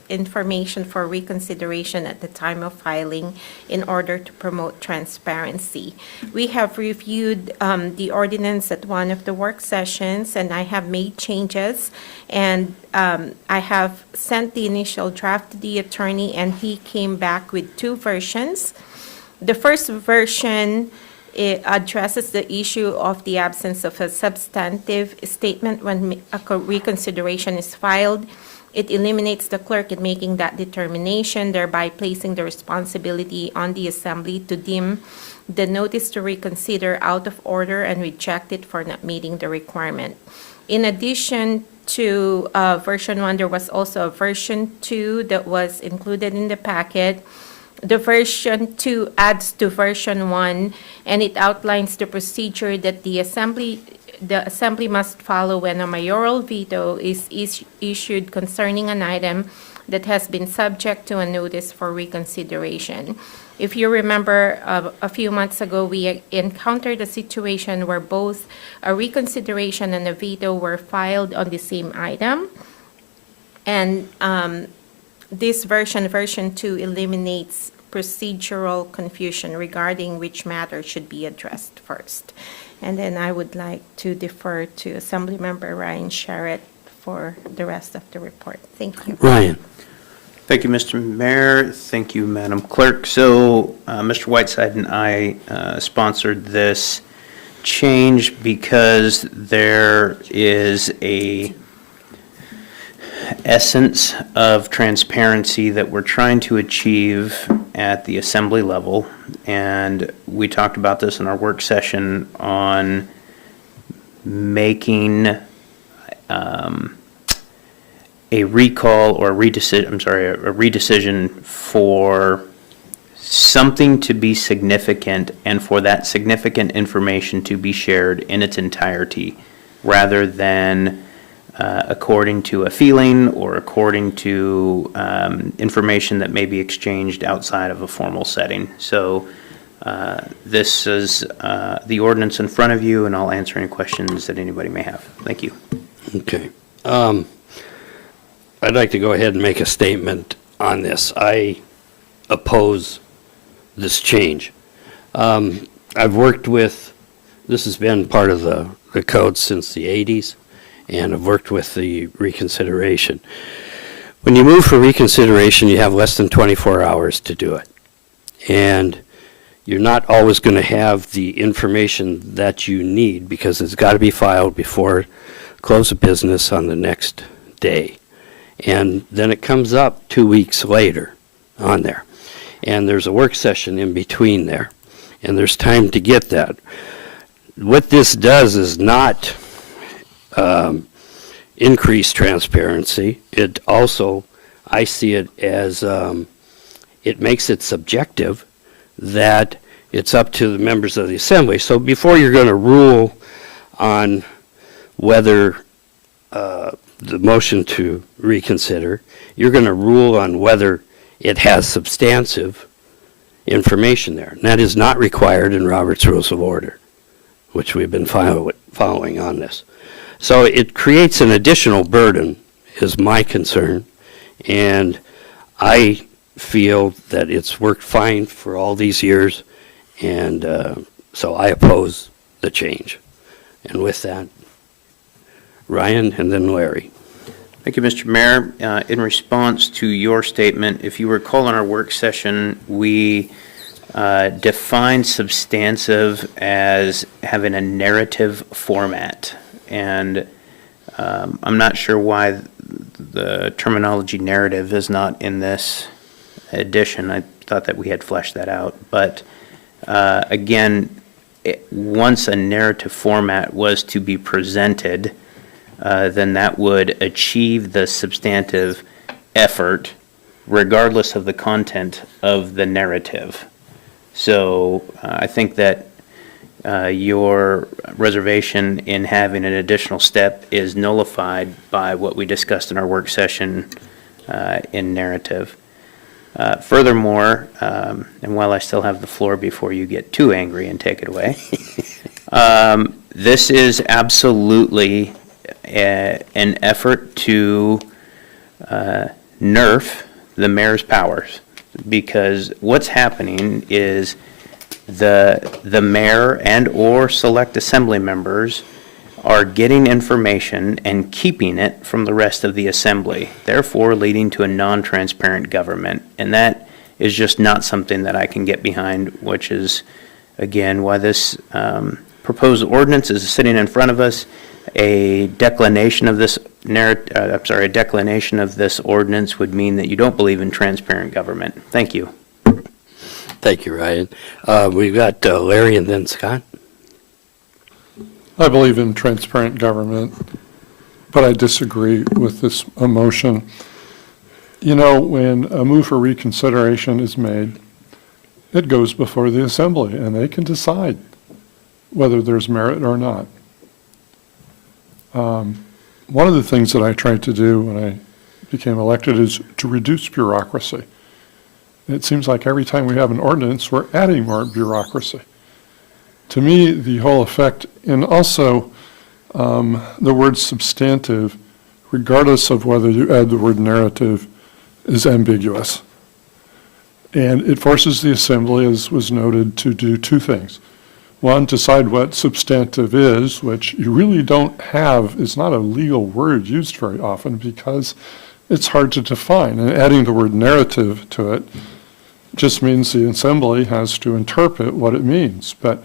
information for reconsideration at the time of filing in order to promote transparency. We have reviewed the ordinance at one of the work sessions, and I have made changes, and I have sent the initial draft to the attorney, and he came back with 2 versions. The first version, it addresses the issue of the absence of a substantive statement when a reconsideration is filed. It eliminates the clerk in making that determination, thereby placing the responsibility on the Assembly to deem the notice to reconsider out of order and reject it for not meeting the requirement. In addition to version 1, there was also a version 2 that was included in the packet. The version 2 adds to version 1, and it outlines the procedure that the assembly must follow when a mayoral veto is issued concerning an item that has been subject to a notice for reconsideration. If you remember, a few months ago, we encountered a situation where both a reconsideration and a veto were filed on the same item. And this version 2, eliminates procedural confusion regarding which matter should be addressed first. And then I would like to defer to Assemblymember Ryan Sharrett for the rest of the report. Thank you. Ryan? Thank you, Mr. Mayor. Thank you, Madam Clerk. So, Mr. Whiteside and I sponsored this change because there is a essence of transparency that we're trying to achieve at the assembly level. And we talked about this in our work session on making a recall or a redecision for something to be significant and for that significant information to be shared in its entirety rather than according to a feeling or according to information that may be exchanged outside of a formal setting. So this is the ordinance in front of you, and I'll answer any questions that anybody may have. Thank you. Okay. I'd like to go ahead and make a statement on this. I oppose this change. I've worked with, this has been part of the code since the 80s, and I've worked with the reconsideration. When you move for reconsideration, you have less than 24 hours to do it. And you're not always going to have the information that you need because it's got to be filed before close of business on the next day. And then it comes up 2 weeks later on there. And there's a work session in between there. And there's time to get that. What this does is not increase transparency. It also, I see it as, it makes it subjective that it's up to the members of the assembly. So before you're going to rule on whether the motion to reconsider, you're going to rule on whether it has substantive information there. And that is not required in Robert's Rules of Order, which we've been following on this. So it creates an additional burden, is my concern, and I feel that it's worked fine for all these years, and so I oppose the change. And with that, Ryan and then Larry. Thank you, Mr. Mayor. In response to your statement, if you recall in our work session, we defined substantive as having a narrative format. And I'm not sure why the terminology narrative is not in this edition. I thought that we had fleshed that out. But again, once a narrative format was to be presented, then that would achieve the substantive effort regardless of the content of the narrative. So I think that your reservation in having an additional step is nullified by what we discussed in our work session in narrative. Furthermore, and while I still have the floor before you get too angry and take it away, this is absolutely an effort to nerf the mayor's powers, because what's happening is the mayor and or select assembly members are getting information and keeping it from the rest of the assembly, therefore leading to a non-transparent government. And that is just not something that I can get behind, which is, again, why this proposed ordinance is sitting in front of us. A declination of this a declination of this ordinance would mean that you don't believe in transparent government. Thank you. Thank you, Ryan. We've got Larry and then Scott. I believe in transparent government, but I disagree with this motion. You know, when a move for reconsideration is made, it goes before the assembly, and they can decide whether there's merit or not. One of the things that I tried to do when I became elected is to reduce bureaucracy. It seems like every time we have an ordinance, we're adding more bureaucracy. To me, the whole effect, and also the word substantive, regardless of whether you add the word narrative, is ambiguous. And it forces the assembly, as was noted, to do two things. One, decide what substantive is, which you really don't have, is not a legal word used very often because it's hard to define. And adding the word narrative to it just means the assembly has to interpret what it means. But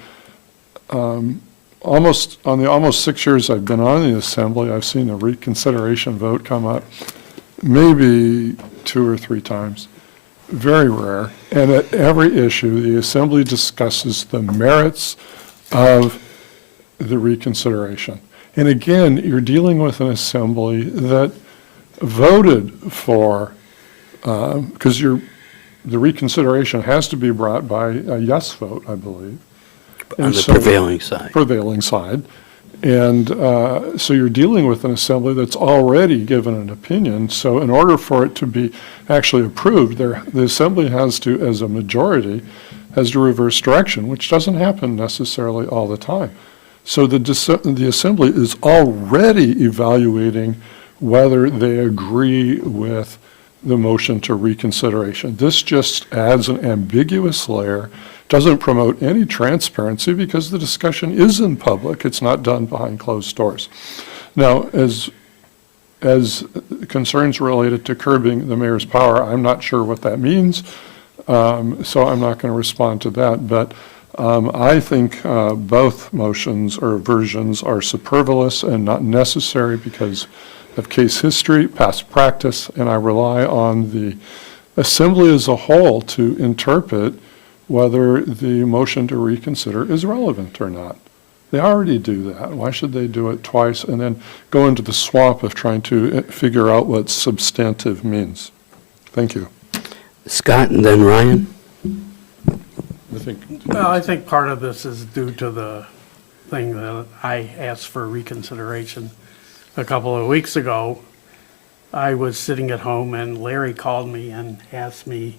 almost 6 years I've been on the assembly, I've seen a reconsideration vote come up maybe 2 or 3 times. Very rare. And at every issue, the assembly discusses the merits of the reconsideration. And again, you're dealing with an assembly that voted for, because the reconsideration has to be brought by a yes vote, I believe. On the prevailing side. Prevailing side. And so you're dealing with an assembly that's already given an opinion. So in order for it to be actually approved, the assembly has to, as a majority, has to reverse direction, which doesn't happen necessarily all the time. So the assembly is already evaluating whether they agree with the motion to reconsideration. This just adds an ambiguous layer, doesn't promote any transparency because the discussion is in public. It's not done behind closed doors. Now, as concerns related to curbing the mayor's power, I'm not sure what that means, so I'm not going to respond to that. But I think both motions or versions are superfluous and not necessary because of case history, past practice, and I rely on the assembly as a whole to interpret whether the motion to reconsider is relevant or not. They already do that. Why should they do it twice and then go into the swamp of trying to figure out what substantive means? Thank you. Scott and then Ryan. Well, I think part of this is due to the thing that I asked for reconsideration a couple of weeks ago. I was sitting at home and Larry called me and asked me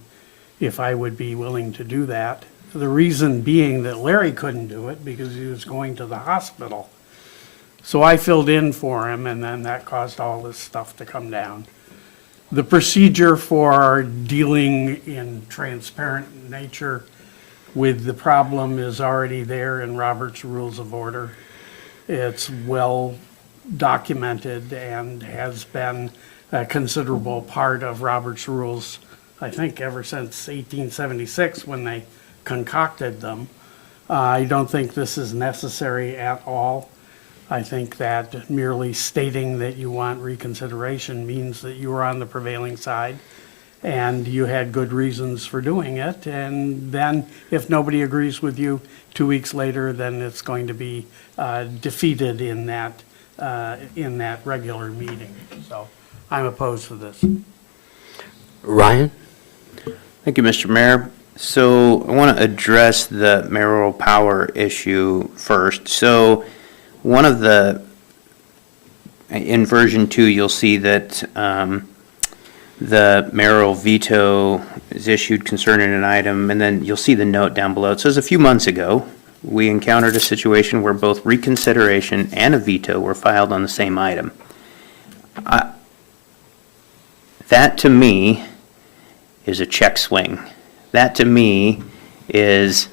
if I would be willing to do that. The reason being that Larry couldn't do it because he was going to the hospital. So I filled in for him, and then that caused all this stuff to come down. The procedure for dealing in transparent nature with the problem is already there in Robert's Rules of Order. It's well documented and has been a considerable part of Robert's Rules, I think ever since 1876 when they concocted them. I don't think this is necessary at all. I think that merely stating that you want reconsideration means that you are on the prevailing side and you had good reasons for doing it. And then if nobody agrees with you 2 weeks later, then it's going to be defeated in that regular meeting. So I'm opposed to this. Ryan? Thank you, Mr. Mayor. So I want to address the mayoral power issue first. So one of in version 2, you'll see that the mayoral veto is issued concerning an item, and then you'll see the note down below. It says a few months ago, we encountered a situation where both reconsideration and a veto were filed on the same item. That to me is a check swing. That to me is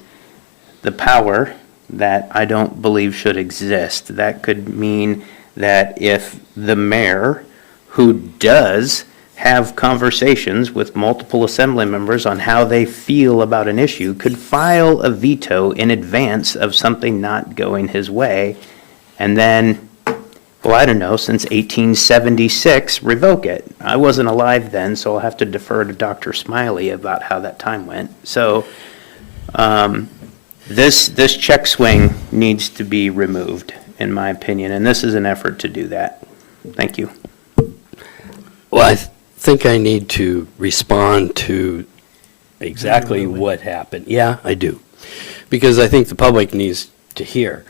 the power that I don't believe should exist. That could mean that if the mayor, who does have conversations with multiple assembly members on how they feel about an issue, could file a veto in advance of something not going his way, and then, well, I don't know, since 1876, revoke it. I wasn't alive then, so I'll have to defer to Dr. Smiley about how that time went. So this check swing needs to be removed, in my opinion, and this is an effort to do that. Thank you. Well, I think I need to respond to exactly what happened. Yeah, I do. Because I think the public needs to hear.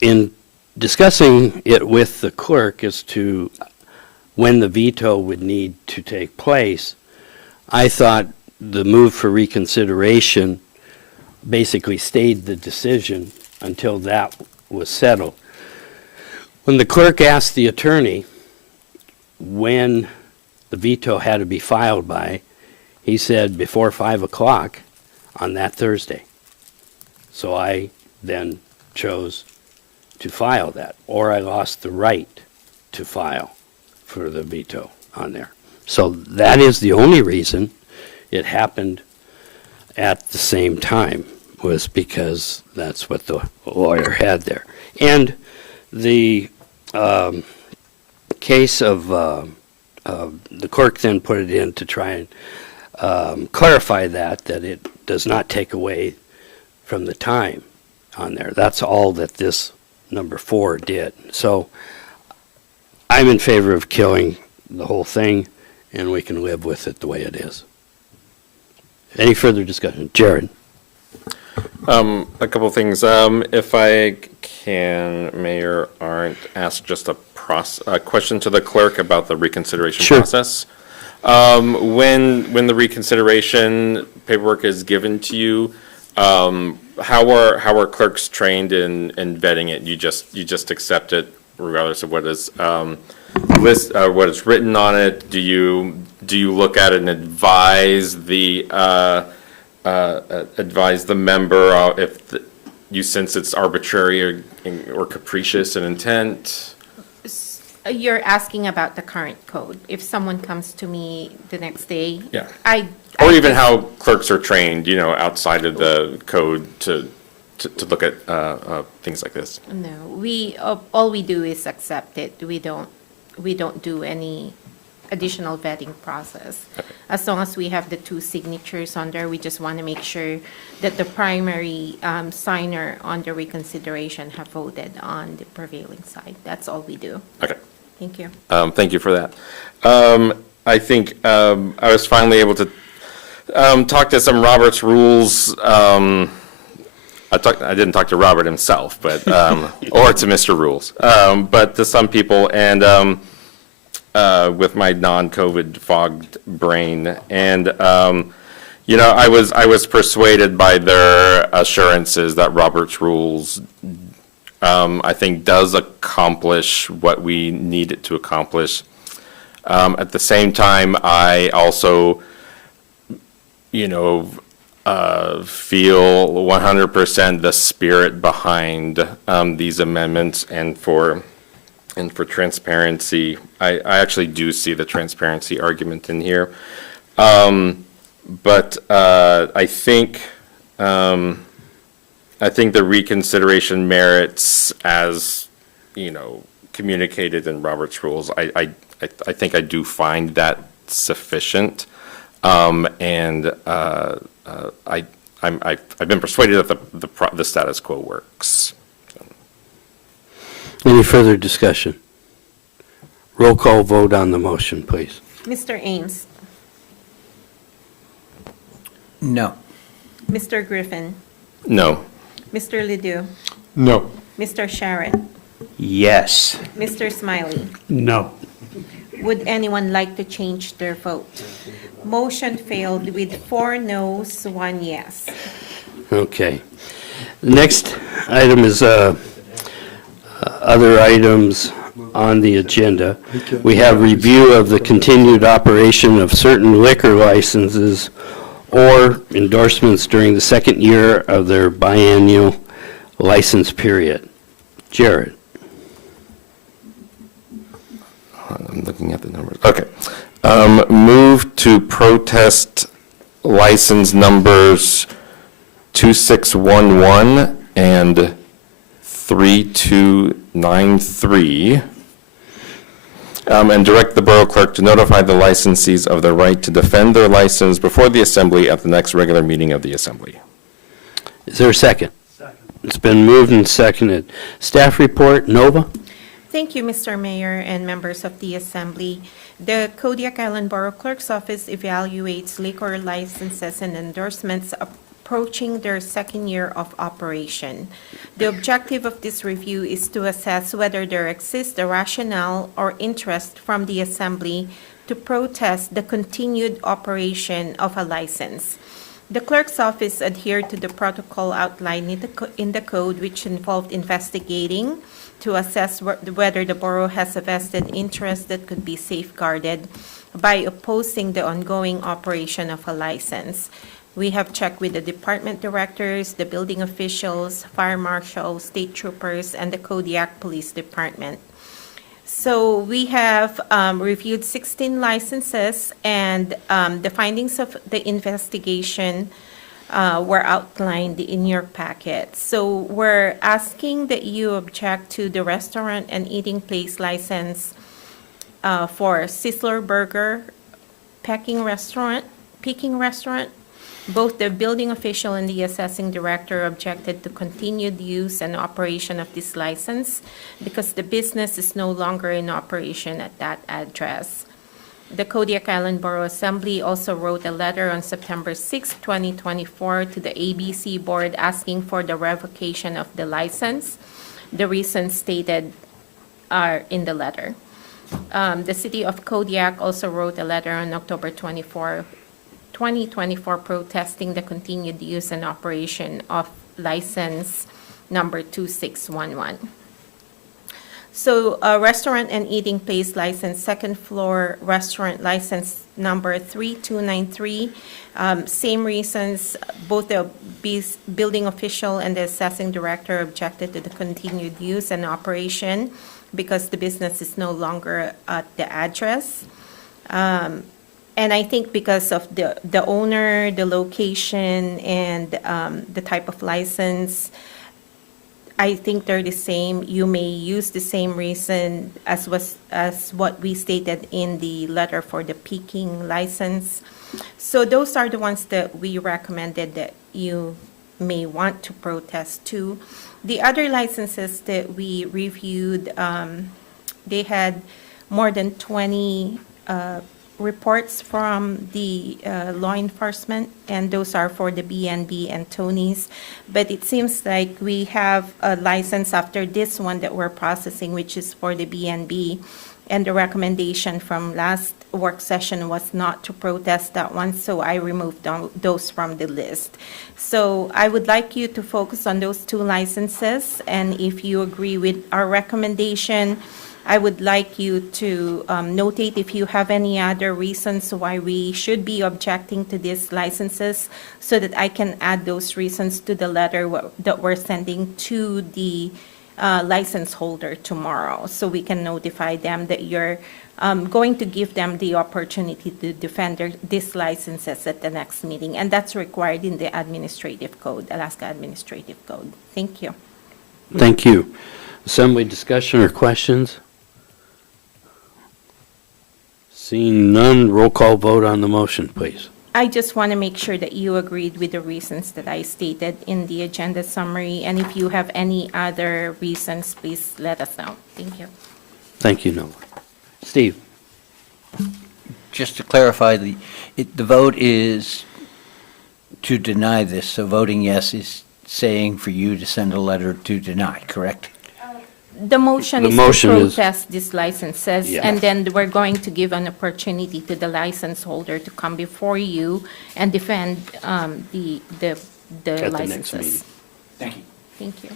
In discussing it with the clerk as to when the veto would need to take place, I thought the move for reconsideration basically stayed the decision until that was settled. When the clerk asked the attorney when the veto had to be filed by, he said before 5 o'clock on that Thursday. So I then chose to file that, or I lost the right to file for the veto on there. So that is the only reason it happened at the same time, was because that's what the lawyer had there. And the case of, the clerk then put it in to try and clarify that it does not take away from the time on there. That's all that this number 4 did. So I'm in favor of killing the whole thing, and we can live with it the way it is. Any further discussion? Jared? A couple of things. If I can, Mayor Arndt, ask just a question to the clerk about the reconsideration Sure. process. When the reconsideration paperwork is given to you, how are clerks trained in vetting it? You just accept it regardless of what is what is written on it? Do you look at it and advise the member if you sense it's arbitrary or capricious in intent? You're asking about the current code. If someone comes to me the next day, Yeah. I Or even just- how clerks are trained, outside of the code to look at things like this. No, all we do is accept it. We don't do any additional vetting process. As long as we have the 2 signatures on there, we just want to make sure that the primary signer on the reconsideration have voted on the prevailing side. That's all we do. Okay. Thank you. Thank you for that. I think I was finally able to talk to some Robert's rules. I didn't talk to Robert himself, but or to Mr. Rules, but to some people, and with my non-COVID fogged brain, and I was persuaded by their assurances that Robert's Rules, I think, does accomplish what we need it to accomplish. At the same time, I also, feel 100% the spirit behind these amendments, and for transparency, I actually do see the transparency argument in here. But I think the reconsideration merits, as communicated in Robert's Rules. I think I do find that sufficient, and I've been persuaded that the status quo works. Any further discussion? Roll call vote on the motion, please. Mr. Ames, No. Mr. Griffin, No. Mr. Ledoux, No. Mr. Sharon, Yes. Mr. Smiley. No. Would anyone like to change their vote? Motion failed with 4 noes, 1 yes. Okay. The next item is other items on the agenda. We have review of the continued operation of certain liquor licenses or endorsements during the second year of their biennial license period. Jared? I'm looking at the numbers. Okay. Move to protest license numbers 2611 and 3293, and direct the Borough Clerk to notify the licensees of their right to defend their license before the Assembly at the next regular meeting of the Assembly. Is there a second? Second. It's been moved and seconded. Staff report, Nova? Thank you, Mr. Mayor and members of the Assembly. The Kodiak Island Borough Clerk's Office evaluates liquor licenses and endorsements approaching their second year of operation. The objective of this review is to assess whether there exists a rationale or interest from the Assembly to protest the continued operation of a license. The clerk's office adhered to the protocol outlined in the code, which involved investigating to assess whether the borough has a vested interest that could be safeguarded by opposing the ongoing operation of a license. We have checked with the department directors, the building officials, fire marshals, state troopers, and the Kodiak Police Department. So we have reviewed 16 licenses, and the findings of the investigation were outlined in your packet. So we're asking that you object to the restaurant and eating place license for Sizzler Burger, Peking Restaurant. Both the building official and the assessing director objected to continued use and operation of this license because the business is no longer in operation at that address. The Kodiak Island Borough Assembly also wrote a letter on September 6, 2024 to the ABC Board asking for the revocation of the license. The reasons stated are in the letter. The City of Kodiak also wrote a letter on October 24, 2024 protesting the continued use and operation of license number 2611. So restaurant and eating place license, second floor restaurant license number 3293, same reasons, both the building official and the assessing director objected to the continued use and operation because the business is no longer at the address. And I think because of the owner, the location, and the type of license, I think they're the same. You may use the same reason as what we stated in the letter for the Peking license. So those are the ones that we recommended that you may want to protest to. The other licenses that we reviewed, they had more than 20 reports from the law enforcement, and those are for the B&B and Tony's. But it seems like we have a license after this one that we're processing, which is for the B&B. And the recommendation from last work session was not to protest that one, so I removed those from the list. So I would like you to focus on those two licenses, and if you agree with our recommendation, I would like you to notate if you have any other reasons why we should be objecting to these licenses so that I can add those reasons to the letter that we're sending to the license holder tomorrow. So we can notify them that you're going to give them the opportunity to defend these licenses at the next meeting. And that's required in the administrative code, Alaska Administrative Code. Thank you. Thank you. Assembly discussion or questions? Seeing none, roll call vote on the motion, please. I just want to make sure that you agreed with the reasons that I stated in the agenda summary. And if you have any other reasons, please let us know. Thank you. Thank you, Noah. Steve? Just to clarify, the vote is to deny this, so voting yes is saying for you to send a letter to deny, correct? The motion The is motion to is- protest these licenses, Yeah. and then we're going to give an opportunity to the license holder to come before you and defend the At the next licenses. meeting. Thank you. Thank you.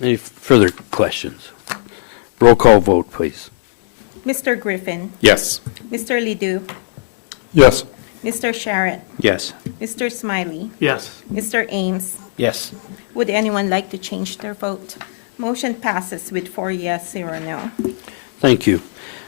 Any further questions? Roll call vote, please. Mr. Griffin, Yes. Mr. Ledoux, Yes. Mr. Sharrett, Yes. Mr. Smiley, Yes. Mr. Ames. Yes. Would anyone like to change their vote? Motion passes with 4 yes, 0 no. Thank you.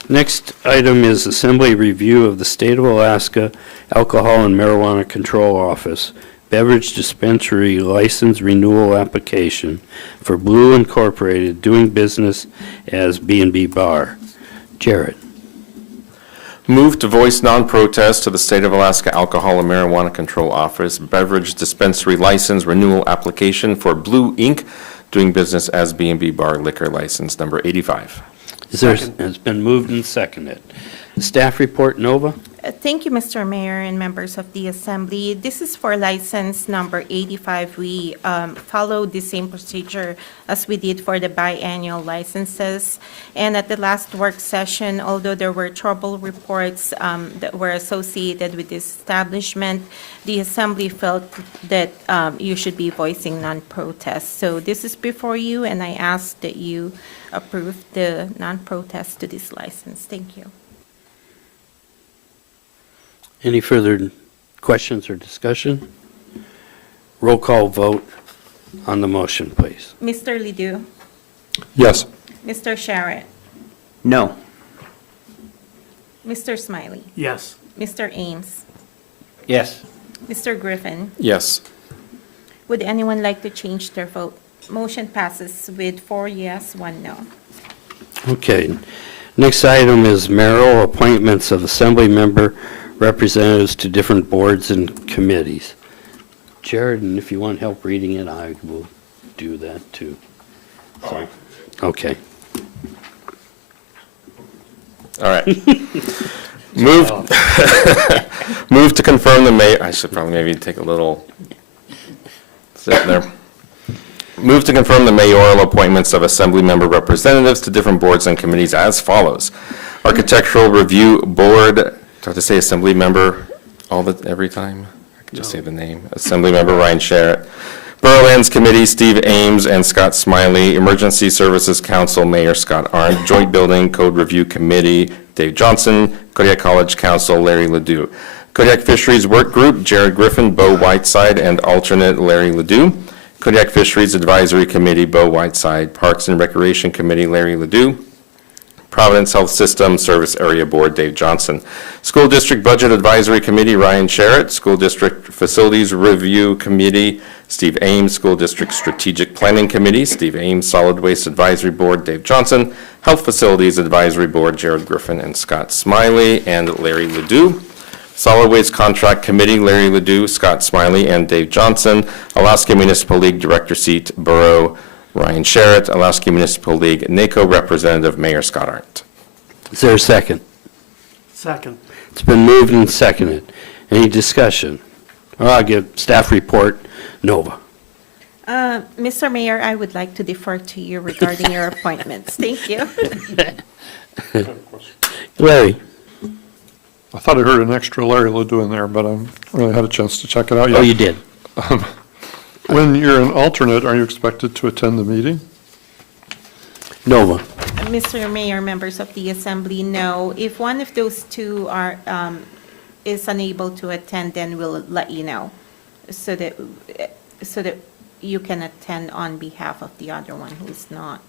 Next item is Assembly review of the State of Alaska Alcohol and Marijuana Control Office beverage dispensary license renewal application for Blue Incorporated doing business as B&B Bar. Jared. Move to voice non-protest to the State of Alaska Alcohol and Marijuana Control Office beverage dispensary license renewal application for Blue Inc., doing business as B&B Bar liquor license number 85. It's been moved and seconded. Staff report, Nova? Thank you, Mr. Mayor and members of the Assembly. This is for license number 85. We followed the same procedure as we did for the biannual licenses. And at the last work session, although there were trouble reports that were associated with this establishment, the Assembly felt that you should be voicing non-protest. So this is before you, and I ask that you approve the non-protest to this license. Thank you. Any further questions or discussion? Roll call vote on the motion, please. Mr. Ledoux, Yes. Mr. Sharrett, No. Mr. Smiley, Yes. Mr. Ames, Yes. Mr. Griffin. Yes. Would anyone like to change their vote? Motion passes with 4 yes, 1 no. Okay. Next item is mayoral appointments of assembly member representatives to different boards and committees. Jared, and if you want help reading it, I will do that too. So, okay. All right. Move, move to confirm the mayor, I should probably maybe take a little sit there. Move to confirm the mayoral appointments of assembly member representatives to different boards and committees as follows. Architectural Review Board, do I have to say assembly member every time? I can just say the name. Assembly member Ryan Sharrett. Borough Lands Committee, Steve Ames and Scott Smiley. Emergency Services Council, Mayor Scott Arndt. Joint Building Code Review Committee, Dave Johnson. Kodiak College Council, Larry Ledoux. Kodiak Fisheries Work Group, Jared Griffin, Bo Whiteside, and alternate Larry Ledoux. Kodiak Fisheries Advisory Committee, Bo Whiteside. Parks and Recreation Committee, Larry Ledoux. Providence Health System Service Area Board, Dave Johnson. School District Budget Advisory Committee, Ryan Sharrett. School District Facilities Review Committee, Steve Ames. School District Strategic Planning Committee, Steve Ames. Solid Waste Advisory Board, Dave Johnson. Health Facilities Advisory Board, Jared Griffin and Scott Smiley, and Larry Ledoux. Solid Waste Contract Committee, Larry Ledoux, Scott Smiley, and Dave Johnson. Alaska Municipal League Director Seat, Borough, Ryan Sharrett. Alaska Municipal League NACO Representative, Mayor Scott Arndt. Is there a second? Second. It's been moved and seconded. Any discussion? Or I'll give staff report, Nova. Mr. Mayor, I would like to defer to you regarding your appointments. Thank you. Larry? I thought I heard an extra Larry Ledoux in there, but I haven't really had a chance to check it out yet. Oh, you did? When you're an alternate, are you expected to attend the meeting? Nova? Mr. Mayor, members of the Assembly, no. If one of those two is unable to attend, then we'll let you know so that you can attend on behalf of the other one who's not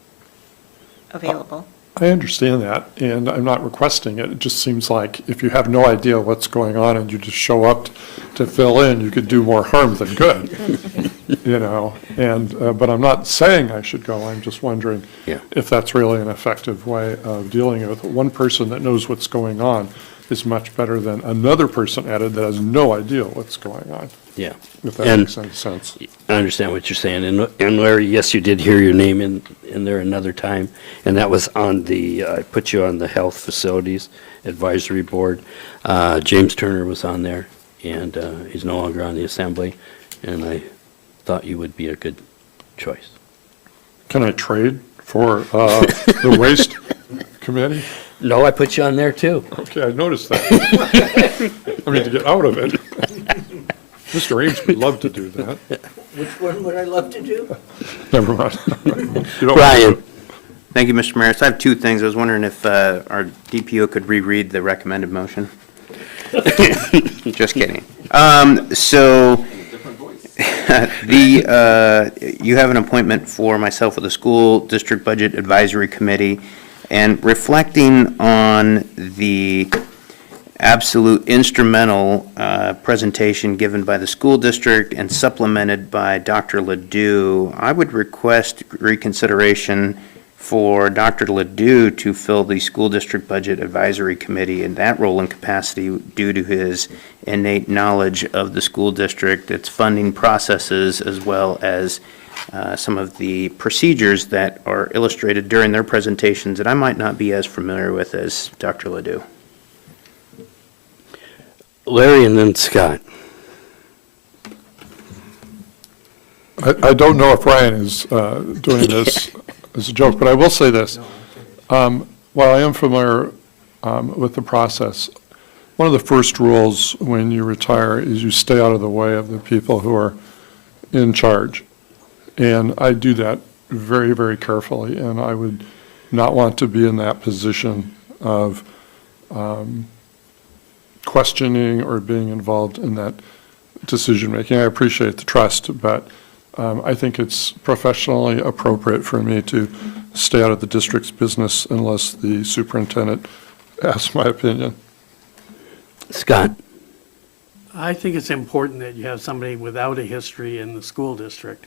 available. I understand that, and I'm not requesting it. It just seems like if you have no idea what's going on and you just show up to fill in, you could do more harm than good, you know? And, but I'm not saying I should go. I'm just wondering Yeah. if that's really an effective way of dealing with it. One person that knows what's going on is much better than another person added that has no idea what's going on, Yeah. if that And makes any sense. I understand what you're saying. And Larry, yes, you did hear your name in there another time, and that was on I put you on the Health Facilities Advisory Board. James Turner was on there, and he's no longer on the Assembly, and I thought you would be a good choice. Can I trade for the Waste Committee? No, I put you on there too. Okay, I noticed that. I mean, to get out of it. Mr. Ames would love to do that. Which one would I love to do? Never mind. You don't- Ryan? Thank you, Mr. Mayor. So I have two things. I was wondering if our DPO could reread the recommended motion. Just kidding. So you have an appointment for myself with the School District Budget Advisory Committee, and reflecting on the absolute instrumental presentation given by the school district and supplemented by Dr. Ledoux, I would request reconsideration for Dr. Ledoux to fill the School District Budget Advisory Committee in that role and capacity due to his innate knowledge of the school district, its funding processes, as well as some of the procedures that are illustrated during their presentations that I might not be as familiar with as Dr. Ledoux. Larry and then Scott. I don't know if Ryan is doing this as a joke, but I will say this. While I am familiar with the process, one of the first rules when you retire is you stay out of the way of the people who are in charge. And I do that very, very carefully, and I would not want to be in that position of questioning or being involved in that decision-making. I appreciate the trust, but I think it's professionally appropriate for me to stay out of the district's business unless the superintendent asks my opinion. Scott? I think it's important that you have somebody without a history in the school district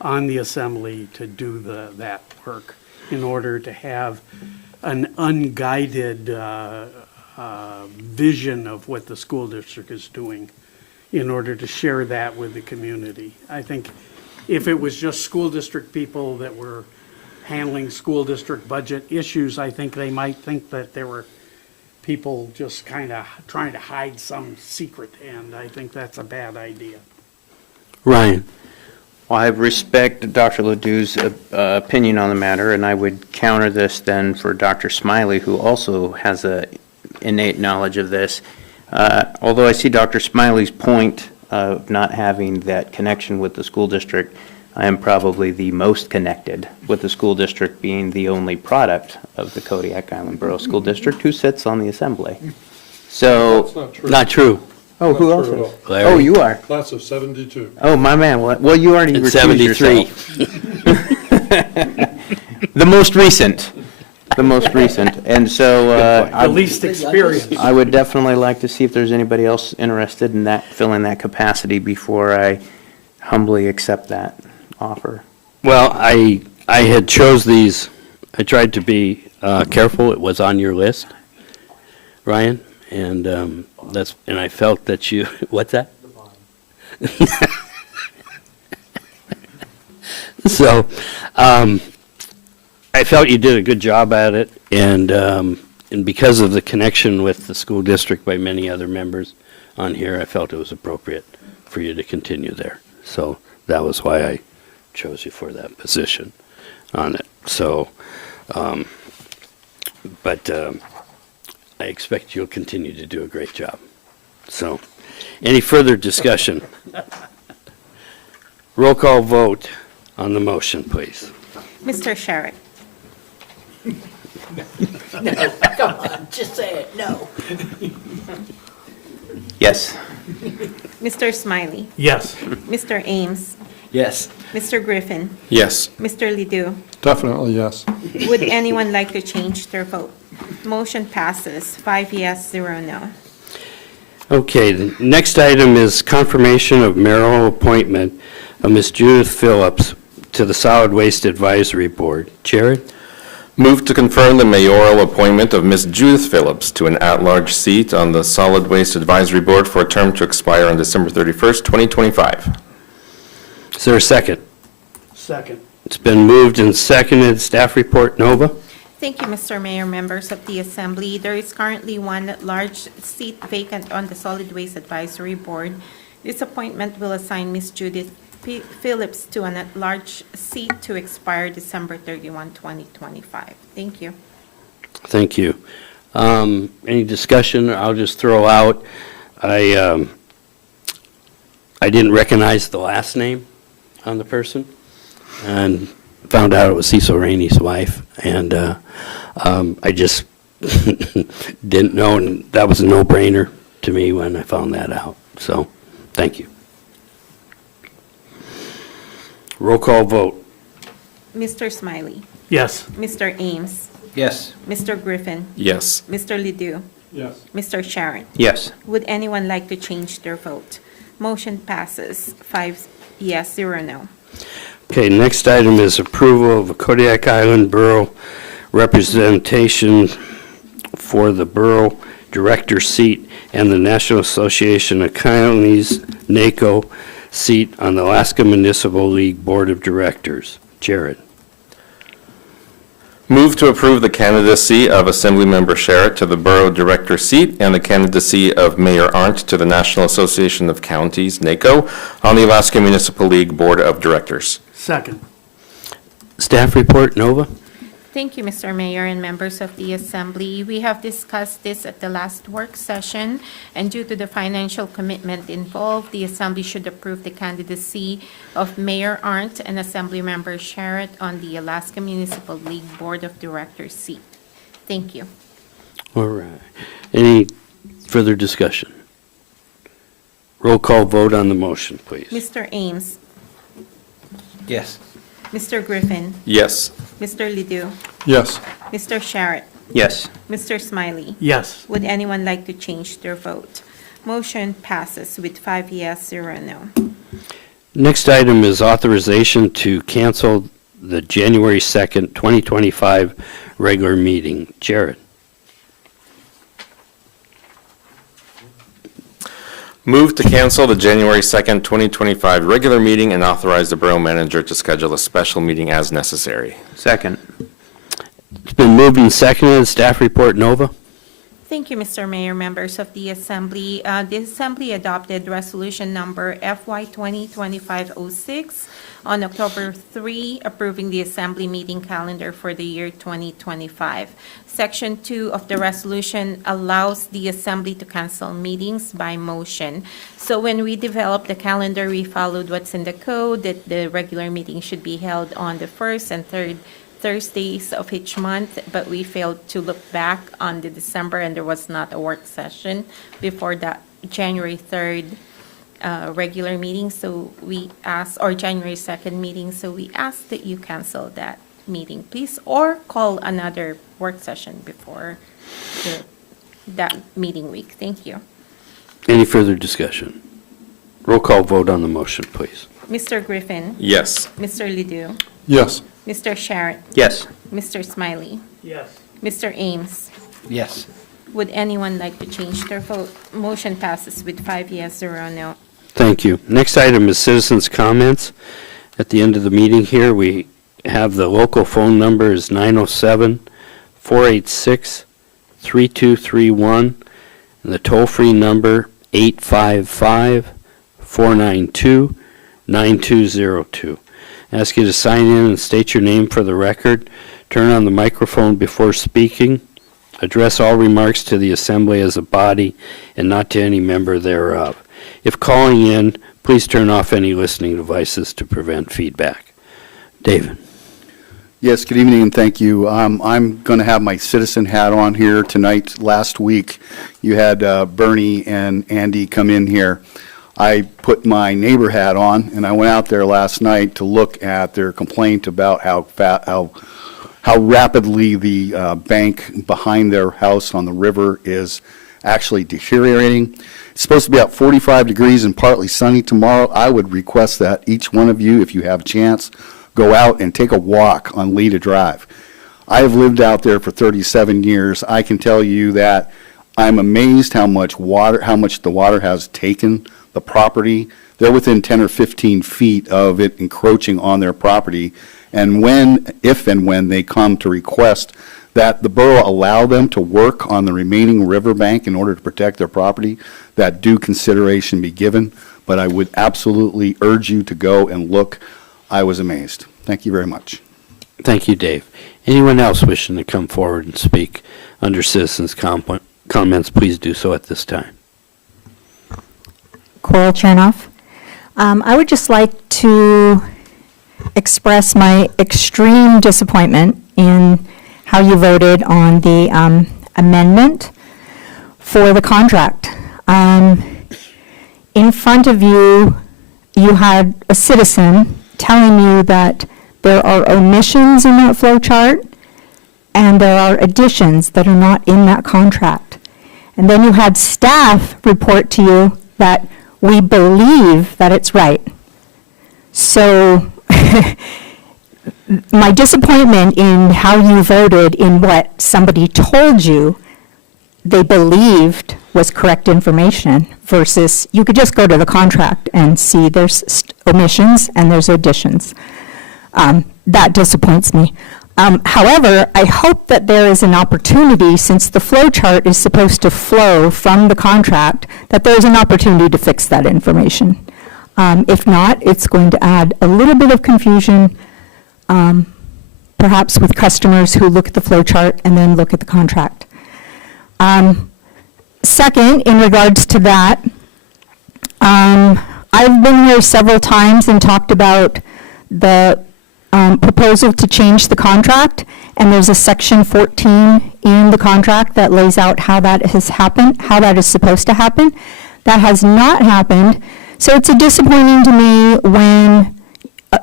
on the assembly to do that work in order to have an unguided vision of what the school district is doing in order to share that with the community. I think if it was just school district people that were handling school district budget issues, I think they might think that there were people just kind of trying to hide some secret, and I think that's a bad idea. Ryan? Well, I respect Dr. Ledoux's opinion on the matter, and I would counter this then for Dr. Smiley, who also has a innate knowledge of this. Although I see Dr. Smiley's point of not having that connection with the school district, I am probably the most connected with the school district, being the only product of the Kodiak Island Borough School District who sits on the assembly. So, Not true. oh, who Not else true at is? all. Larry? Oh, you are. Class of 72. Oh, my man. Well, you already And recused 73. yourself. The most recent. The most recent. And so, The least experienced. I would definitely like to see if there's anybody else interested in that, filling that capacity before I humbly accept that offer. Well, I had chose these, I tried to be careful, it was on your list, Ryan, and and I felt that you, what's that? So, I felt you did a good job at it, and because of the connection with the school district by many other members on here, I felt it was appropriate for you to continue there. So that was why I chose you for that position on it. So, but I expect you'll continue to do a great job. So, any further discussion? Roll call vote on the motion, please. Mr. Sherrick? Come on, just say it, no. Yes. Mr. Smiley? Yes. Mr. Ames? Yes. Mr. Griffin? Yes. Mr. Ledoux? Definitely, yes. Would anyone like to change their vote? Motion passes, 5 yes, 0 no. Okay, the next item is confirmation of mayoral appointment of Ms. Judith Phillips to the Solid Waste Advisory Board. Jared? Move to confirm the mayoral appointment of Ms. Judith Phillips to an at-large seat on the Solid Waste Advisory Board for a term to expire on December 31st, 2025. Is there a second? Second. It's been moved and seconded. Staff report, Nova? Thank you, Mr. Mayor, members of the Assembly. There is currently one large seat vacant on the Solid Waste Advisory Board. This appointment will assign Ms. Judith Phillips to an at-large seat to expire December 31, 2025. Thank you. Thank you. Any discussion? I'll just throw out, I didn't recognize the last name on the person, and found out it was Cecil Rainey's wife, and I just didn't know, and that was a no-brainer to me when I found that out. So, thank you. Roll call vote. Mr. Smiley? Yes. Mr. Ames? Yes. Mr. Griffin? Yes. Mr. Ledoux? Yes. Mr. Sharon? Yes. Would anyone like to change their vote? Motion passes, 5 yes, 0 no. Okay, next item is approval of a Kodiak Island Borough representation for the Borough Director seat and the National Association of Counties, NACO, seat on the Alaska Municipal League Board of Directors. Jared. Move to approve the candidacy of Assemblymember Sherritt to the Borough Director seat and the candidacy of Mayor Arndt to the National Association of Counties, NACO, on the Alaska Municipal League Board of Directors. Second. Staff report, Nova? Thank you, Mr. Mayor and members of the Assembly. We have discussed this at the last work session, and due to the financial commitment involved, the Assembly should approve the candidacy of Mayor Arndt and Assemblymember Sherritt on the Alaska Municipal League Board of Directors seat. Thank you. All right. Any further discussion? Roll call vote on the motion, please. Mr. Ames, Yes. Mr. Griffin, Yes. Mr. Ledoux, Yes. Mr. Sherritt, Yes. Mr. Smiley. Yes. Would anyone like to change their vote? Motion passes with 5 yes, 0 no. Next item is authorization to cancel the January 2nd, 2025 regular meeting. Jared. Move to cancel the January 2nd, 2025 regular meeting and authorize the Borough Manager to schedule a special meeting as necessary. Second. It's been moved and seconded. Staff report, Nova? Thank you, Mr. Mayor, members of the Assembly. The Assembly adopted resolution number FY 2025-06 on October 3, approving the Assembly meeting calendar for the year 2025. Section 2 of the resolution allows the Assembly to cancel meetings by motion. So when we developed the calendar, we followed what's in the code, that the regular meeting should be held on the first and third Thursdays of each month, but we failed to look back on the December, and there was not a work session before that January 3rd regular meeting, so we asked, or January 2nd meeting, so we asked that you cancel that meeting, please, or call another work session before that meeting week. Thank you. Any further discussion? Roll call vote on the motion, please. Mr. Griffin, Yes. Mr. Ledoux, Yes. Mr. Sherritt, Yes. Mr. Smiley, Yes. Mr. Ames. Yes. Would anyone like to change their vote? Motion passes with 5 yes, 0 no. Thank you. Next item is citizens' comments. At the end of the meeting here, we have the local phone number is 907-486-3231, and the toll-free number 855-492-9202. Ask you to sign in and state your name for the record. Turn on the microphone before speaking. Address all remarks to the Assembly as a body and not to any member thereof. If calling in, please turn off any listening devices to prevent feedback. David. Yes, good evening and thank you. I'm going to have my citizen hat on here tonight. Last week, you had Bernie and Andy come in here. I put my neighbor hat on, and I went out there last night to look at their complaint about how rapidly the bank behind their house on the river is actually deteriorating. It's supposed to be about 45 degrees and partly sunny tomorrow. I would request that each one of you, if you have a chance, go out and take a walk on Leda Drive. I have lived out there for 37 years. I can tell you that I'm amazed how much the water has taken the property. They're within 10 or 15 feet of it encroaching on their property. And if and when they come to request that the borough allow them to work on the remaining riverbank in order to protect their property, that due consideration be given. But I would absolutely urge you to go and look. I was amazed. Thank you very much. Thank you, Dave. Anyone else wishing to come forward and speak under citizens' comments, please do so at this time. Coral Chernoff. I would just like to express my extreme disappointment in how you voted on the amendment for the contract. In front of you, you had a citizen telling you that there are omissions in that flow chart and there are additions that are not in that contract. And then you had staff report to you that we believe that it's right. So my disappointment in how you voted in what somebody told you they believed was correct information versus you could just go to the contract and see there's omissions and there's additions. That disappoints me. However, I hope that there is an opportunity, since the flow chart is supposed to flow from the contract, that there's an opportunity to fix that information. If not, it's going to add a little bit of confusion, perhaps with customers who look at the flow chart and then look at the contract. Second, in regards to that, I've been here several times and talked about the proposal to change the contract, and there's a section 14 in the contract that lays out how that has happened, how that is supposed to happen. That has not happened, so it's disappointing to me when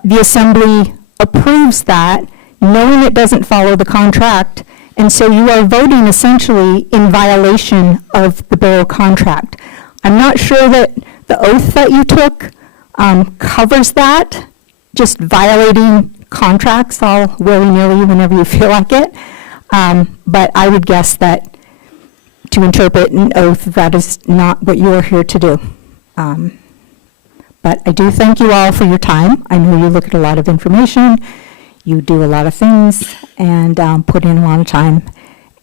the Assembly approves that, knowing it doesn't follow the contract, and so you are voting essentially in violation of the borough contract. I'm not sure that the oath that you took covers that, just violating contracts all willy-nilly whenever you feel like it. But I would guess that to interpret an oath, that is not what you are here to do. But I do thank you all for your time. I know you look at a lot of information, you do a lot of things, and put in a lot of time,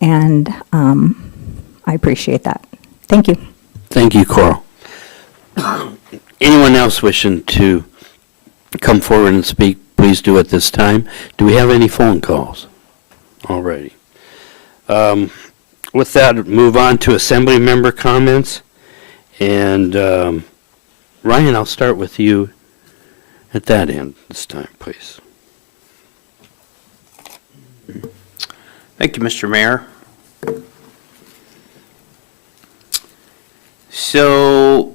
and I appreciate that. Thank you. Thank you, Coral. Anyone else wishing to come forward and speak, please do at this time. Do we have any phone calls? Alrighty. With that, move on to Assembly member comments. And Ryan, I'll start with you at that end this time, please. Thank you, Mr. Mayor. So,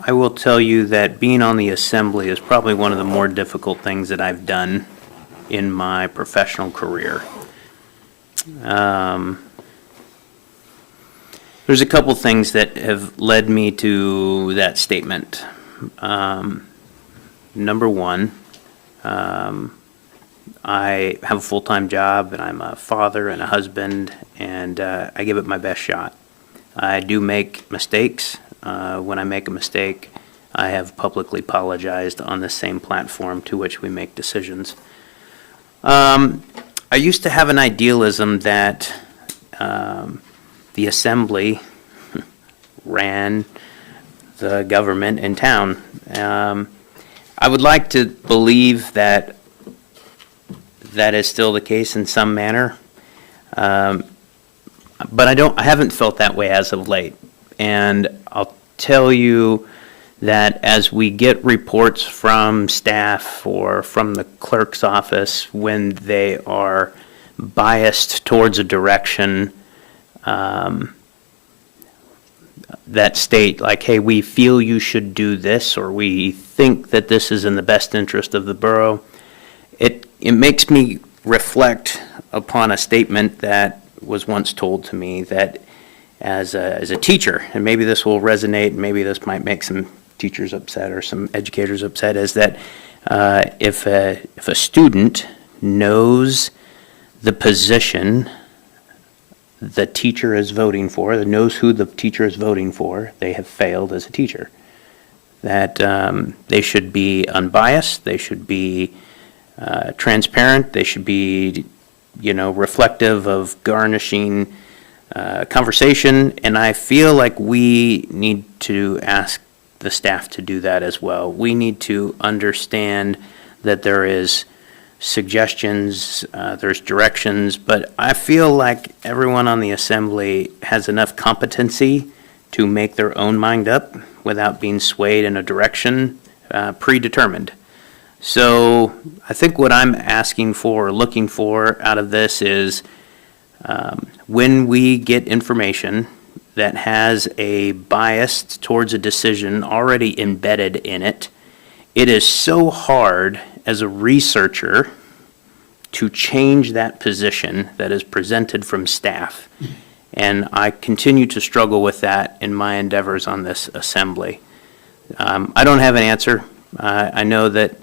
I will tell you that being on the Assembly is probably one of the more difficult things that I've done in my professional career. There's a couple things that have led me to that statement. Number one, I have a full-time job, and I'm a father and a husband, and I give it my best shot. I do make mistakes. When I make a mistake, I have publicly apologized on the same platform to which we make decisions. I used to have an idealism that the Assembly ran the government in town. I would like to believe that that is still the case in some manner, but I haven't felt that way as of late. And I'll tell you that as we get reports from staff or from the clerk's office when they are biased towards a direction that state like, hey, we feel you should do this, or we think that this is in the best interest of the borough, it makes me reflect upon a statement that was once told to me that as a teacher, and maybe this will resonate, and maybe this might make some teachers upset or some educators upset, is that if a student knows the position the teacher is voting for, that knows who the teacher is voting for, they have failed as a teacher. That they should be unbiased, they should be transparent, they should be, reflective of garnishing conversation, and I feel like we need to ask the staff to do that as well. We need to understand that there is suggestions, there's directions, but I feel like everyone on the Assembly has enough competency to make their own mind up without being swayed in a direction predetermined. So I think what I'm asking for, or looking for out of this is when we get information that has a bias towards a decision already embedded in it, it is so hard as a researcher to change that position that is presented from staff. And I continue to struggle with that in my endeavors on this Assembly. I don't have an answer. I know that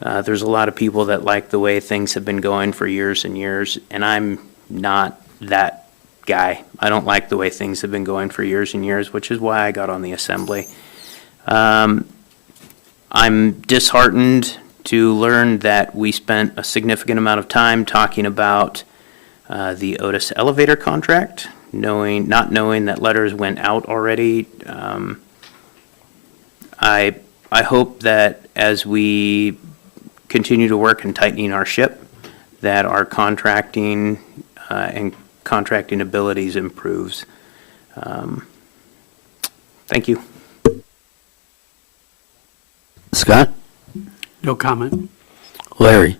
there's a lot of people that like the way things have been going for years and years, and I'm not that guy. I don't like the way things have been going for years and years, which is why I got on the assembly. I'm disheartened to learn that we spent a significant amount of time talking about the Otis elevator contract, not knowing that letters went out already. I hope that as we continue to work in tightening our ship, that our contracting and contracting abilities improves. Thank you. Scott? No comment. Larry?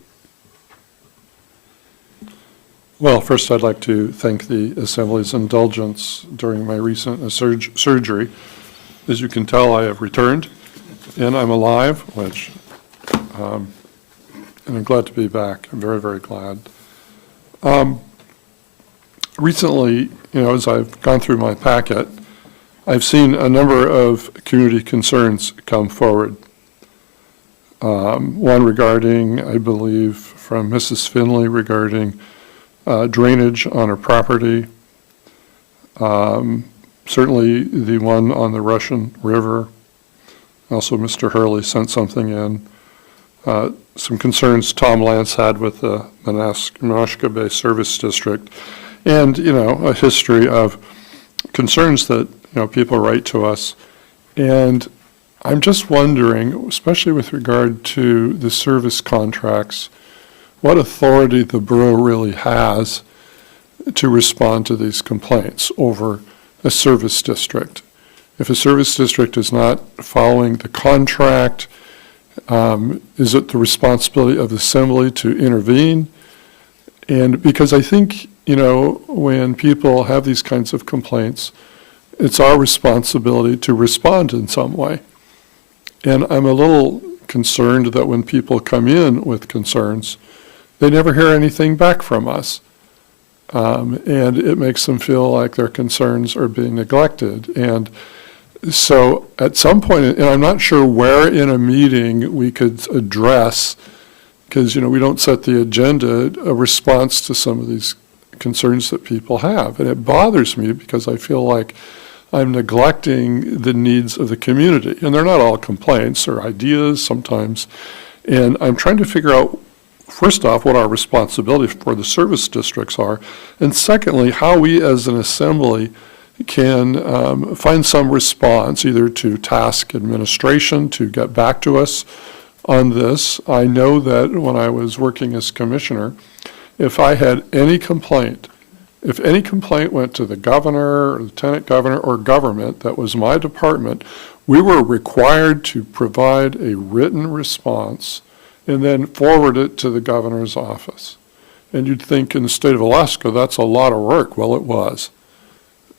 Well, first I'd like to thank the Assembly's indulgence during my recent surgery. As you can tell, I have returned, and I'm alive, which, and I'm glad to be back. I'm very, very glad. Recently, as I've gone through my packet, I've seen a number of community concerns come forward. One regarding, I believe, from Mrs. Finley regarding drainage on her property. Certainly the one on the Russian River. Also, Mr. Hurley sent something in. Some concerns Tom Lance had with the Menasca Bay Service District. And, a history of concerns that, people write to us. And I'm just wondering, especially with regard to the service contracts, what authority the borough really has to respond to these complaints over a service district. If a service district is not following the contract, is it the responsibility of the assembly to intervene? And because I think, when people have these kinds of complaints, it's our responsibility to respond in some way. And I'm a little concerned that when people come in with concerns, they never hear anything back from us. And it makes them feel like their concerns are being neglected. And so at some point, and I'm not sure where in a meeting we could address, because, we don't set the agenda, a response to some of these concerns that people have. And it bothers me because I feel like I'm neglecting the needs of the community. And they're not all complaints or ideas sometimes. And I'm trying to figure out, first off, what our responsibility for the service districts are. And secondly, how we as an assembly can find some response, either to task administration to get back to us on this. I know that when I was working as commissioner, if I had any complaint, if any complaint went to the governor or lieutenant governor or government that was my department, we were required to provide a written response and then forward it to the governor's office. And you'd think in the state of Alaska, that's a lot of work. Well, it was.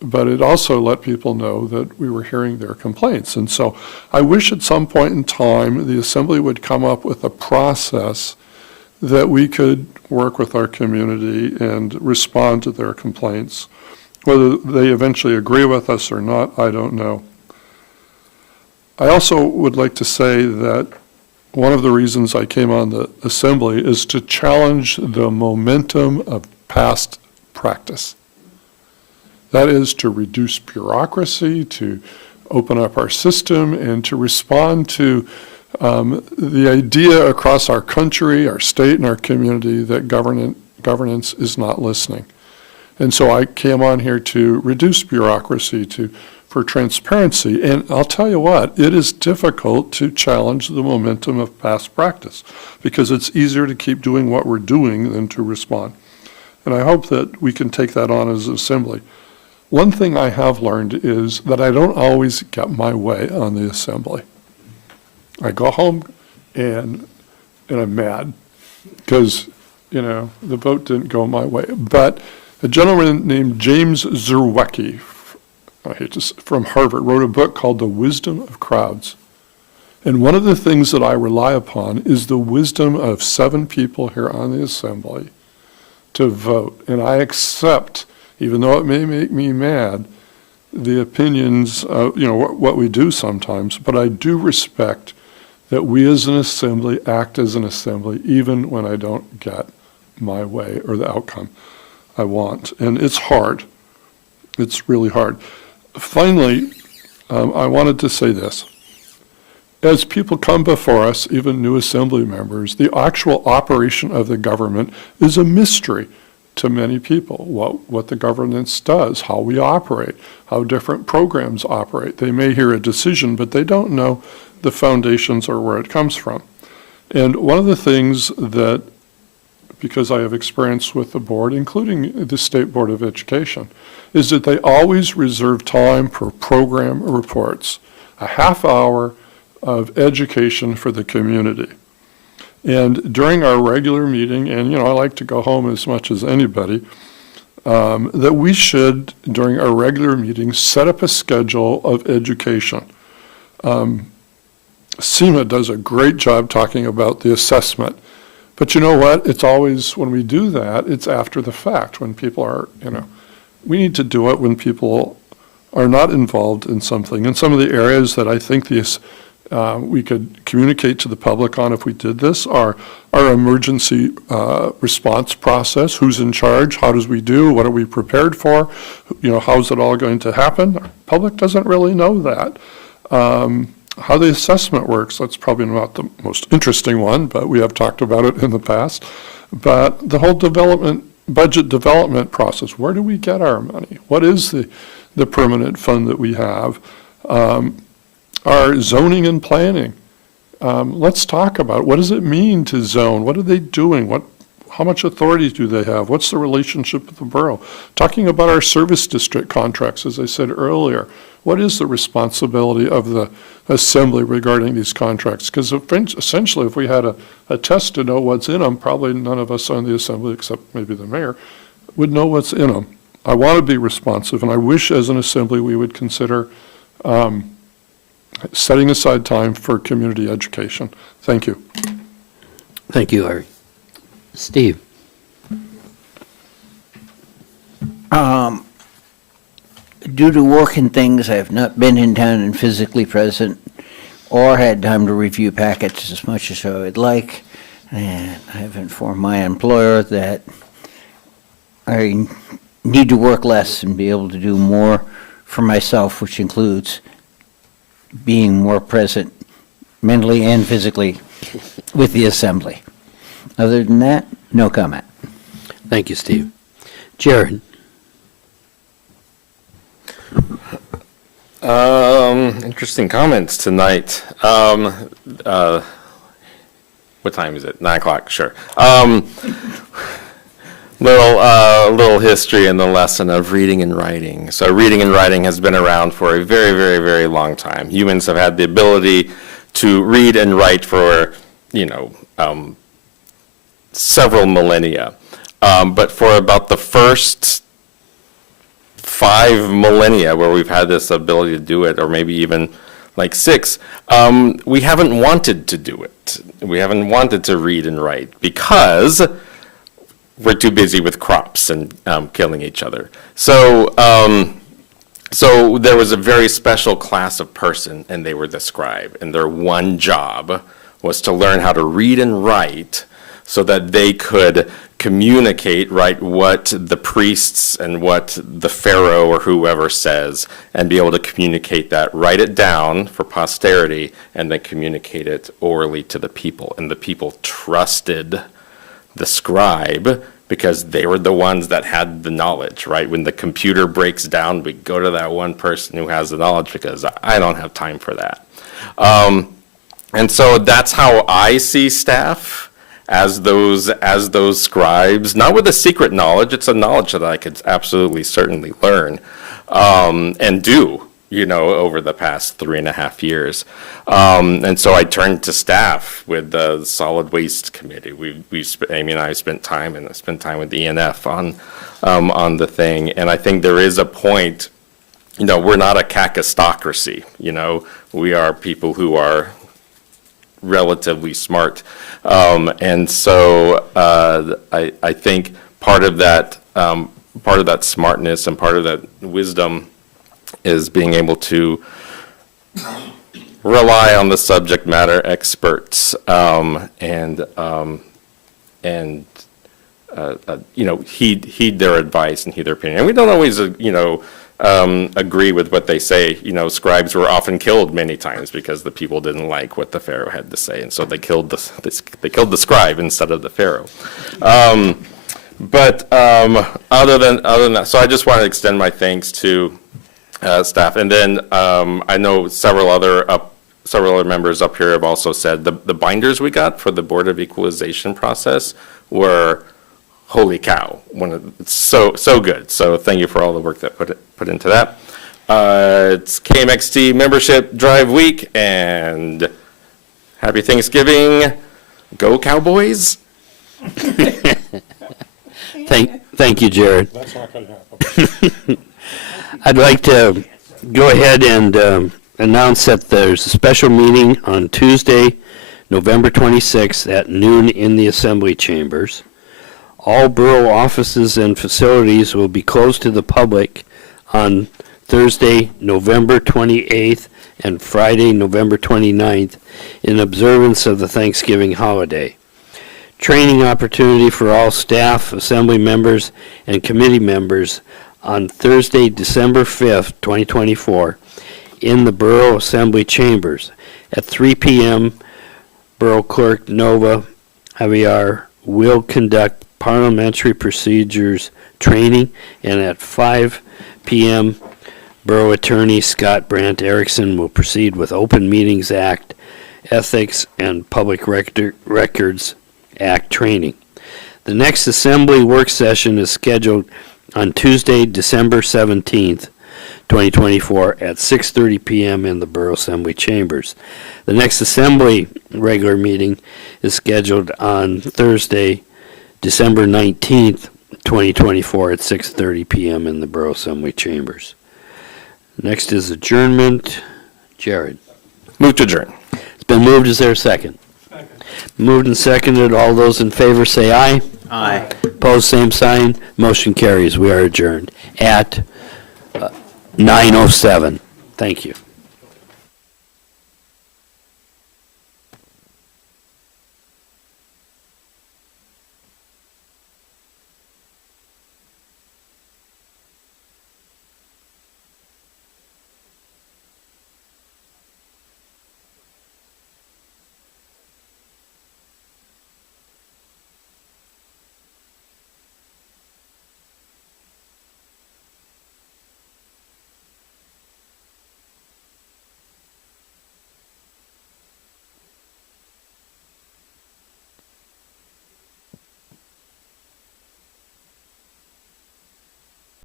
But it also let people know that we were hearing their complaints. And so I wish at some point in time the assembly would come up with a process that we could work with our community and respond to their complaints. Whether they eventually agree with us or not, I don't know. I also would like to say that one of the reasons I came on the assembly is to challenge the momentum of past practice. That is to reduce bureaucracy, to open up our system, and to respond to the idea across our country, our state, and our community that governance is not listening. And so I came on here to reduce bureaucracy, for transparency. And I'll tell you what, it is difficult to challenge the momentum of past practice because it's easier to keep doing what we're doing than to respond. And I hope that we can take that on as an assembly. One thing I have learned is that I don't always get my way on the assembly. I go home and I'm mad because, the vote didn't go my way. But a gentleman named James Zerwecki, from Harvard, wrote a book called The Wisdom of Crowds. And one of the things that I rely upon is the wisdom of 7 people here on the assembly to vote. And I accept, even though it may make me mad, the opinions of, what we do sometimes, but I do respect that we as an assembly act as an assembly even when I don't get my way or the outcome I want. And it's hard. It's really hard. Finally, I wanted to say this. As people come before us, even new assembly members, the actual operation of the government is a mystery to many people. What the governance does, how we operate, how different programs operate. They may hear a decision, but they don't know the foundations or where it comes from. And one of the things that, because I have experience with the board, including the State Board of Education, is that they always reserve time for program reports, a half hour of education for the community. And during our regular meeting, and I like to go home as much as anybody, that we should, during our regular meeting, set up a schedule of education. SEMA does a great job talking about the assessment. But you know what? It's always, when we do that, it's after the fact, when people are, we need to do it when people are not involved in something. And some of the areas that I think we could communicate to the public on if we did this are our emergency response process. Who's in charge? How does we do? What are we prepared for? How's it all going to happen? Our public doesn't really know that. How the assessment works, that's probably not the most interesting one, but we have talked about it in the past. But the whole budget development process, where do we get our money? What is the permanent fund that we have? Our zoning and planning. Let's talk about what does it mean to zone? What are they doing? How much authority do they have? What's the relationship with the borough? Talking about our service district contracts, as I said earlier. What is the responsibility of the assembly regarding these contracts? Because essentially, if we had a test to know what's in them, probably none of us on the assembly, except maybe the mayor, would know what's in them. I want to be responsive, and I wish as an assembly we would consider setting aside time for community education. Thank you. Thank you, Ari. Steve? Due to work and things, I have not been in town and physically present or had time to review packets as much as I would like. And I have informed my employer that I need to work less and be able to do more for myself, which includes being more present mentally and physically with the assembly. Other than that, no comment. Thank you, Steve. Jared? Interesting comments tonight. What time is it? 9 o'clock, sure. Little history in the lesson of reading and writing. So reading and writing has been around for a very, very, very long time. Humans have had the ability to read and write for, several millennia. But for about the first 5 millennia where we've had this ability to do it, or maybe even like 6, we haven't wanted to do it. We haven't wanted to read and write because we're too busy with crops and killing each other. So there was a very special class of person, and they were the scribe, and their one job was to learn how to read and write so that they could communicate, right, what the priests and what the pharaoh or whoever says, and be able to communicate that, write it down for posterity, and then communicate it orally to the people. And the people trusted the scribe because they were the ones that had the knowledge, right? When the computer breaks down, we go to that one person who has the knowledge because I don't have time for that. And so that's how I see staff, as those scribes, not with a secret knowledge. It's a knowledge that I could absolutely certainly learn and do, over the past 3.5 years. And so I turned to staff with the Solid Waste Committee. Amy and I spent time with the ENF on the thing. And I think there is a point, we're not a cacistocracy, we are people who are relatively smart. And so I think part of that smartness and part of that wisdom is being able to rely on the subject matter experts and heed their advice and heed their opinion. And we don't always agree with what they say. Scribes were often killed many times because the people didn't like what the Pharaoh had to say, and so they killed the scribe instead of the Pharaoh. But other than that, so I just want to extend my thanks to staff, and then I know several other members up here have also said the binders we got for the Board of Equalization process were, holy cow, it's so good. So thank you for all the work that put into that. It's KMXT Membership Drive Week, and happy Thanksgiving. Go Cowboys. Thank you, Jared. That's not going to happen. I'd like to go ahead and announce that there's a special meeting on Tuesday, November 26th at noon in the Assembly Chambers. All borough offices and facilities will be closed to the public on Thursday, November 28th, and Friday, November 29th, in observance of the Thanksgiving holiday. Training opportunity for all staff, assembly members, and committee members on Thursday, December 5th, 2024, in the Borough Assembly Chambers at 3 p.m. Borough Clerk Nova Javier will conduct parliamentary procedures training, and at 5 p.m. Borough Attorney Scott Brandt Erickson will proceed with Open Meetings Act, Ethics, and Public Records Act training. The next Assembly work session is scheduled on Tuesday, December 17th, 2024 at 6:30 p.m. in the Borough Assembly Chambers. The next Assembly regular meeting is scheduled on Thursday, December 19th, 2024 at 6:30 p.m. in the Borough Assembly Chambers. Next is adjournment. Jared. Move to adjourn. It's been moved. Is there a second? Moved and seconded. All those in favor say aye. Aye. Opposed, same sign. Motion carries. We are adjourned at 9:07. Thank you.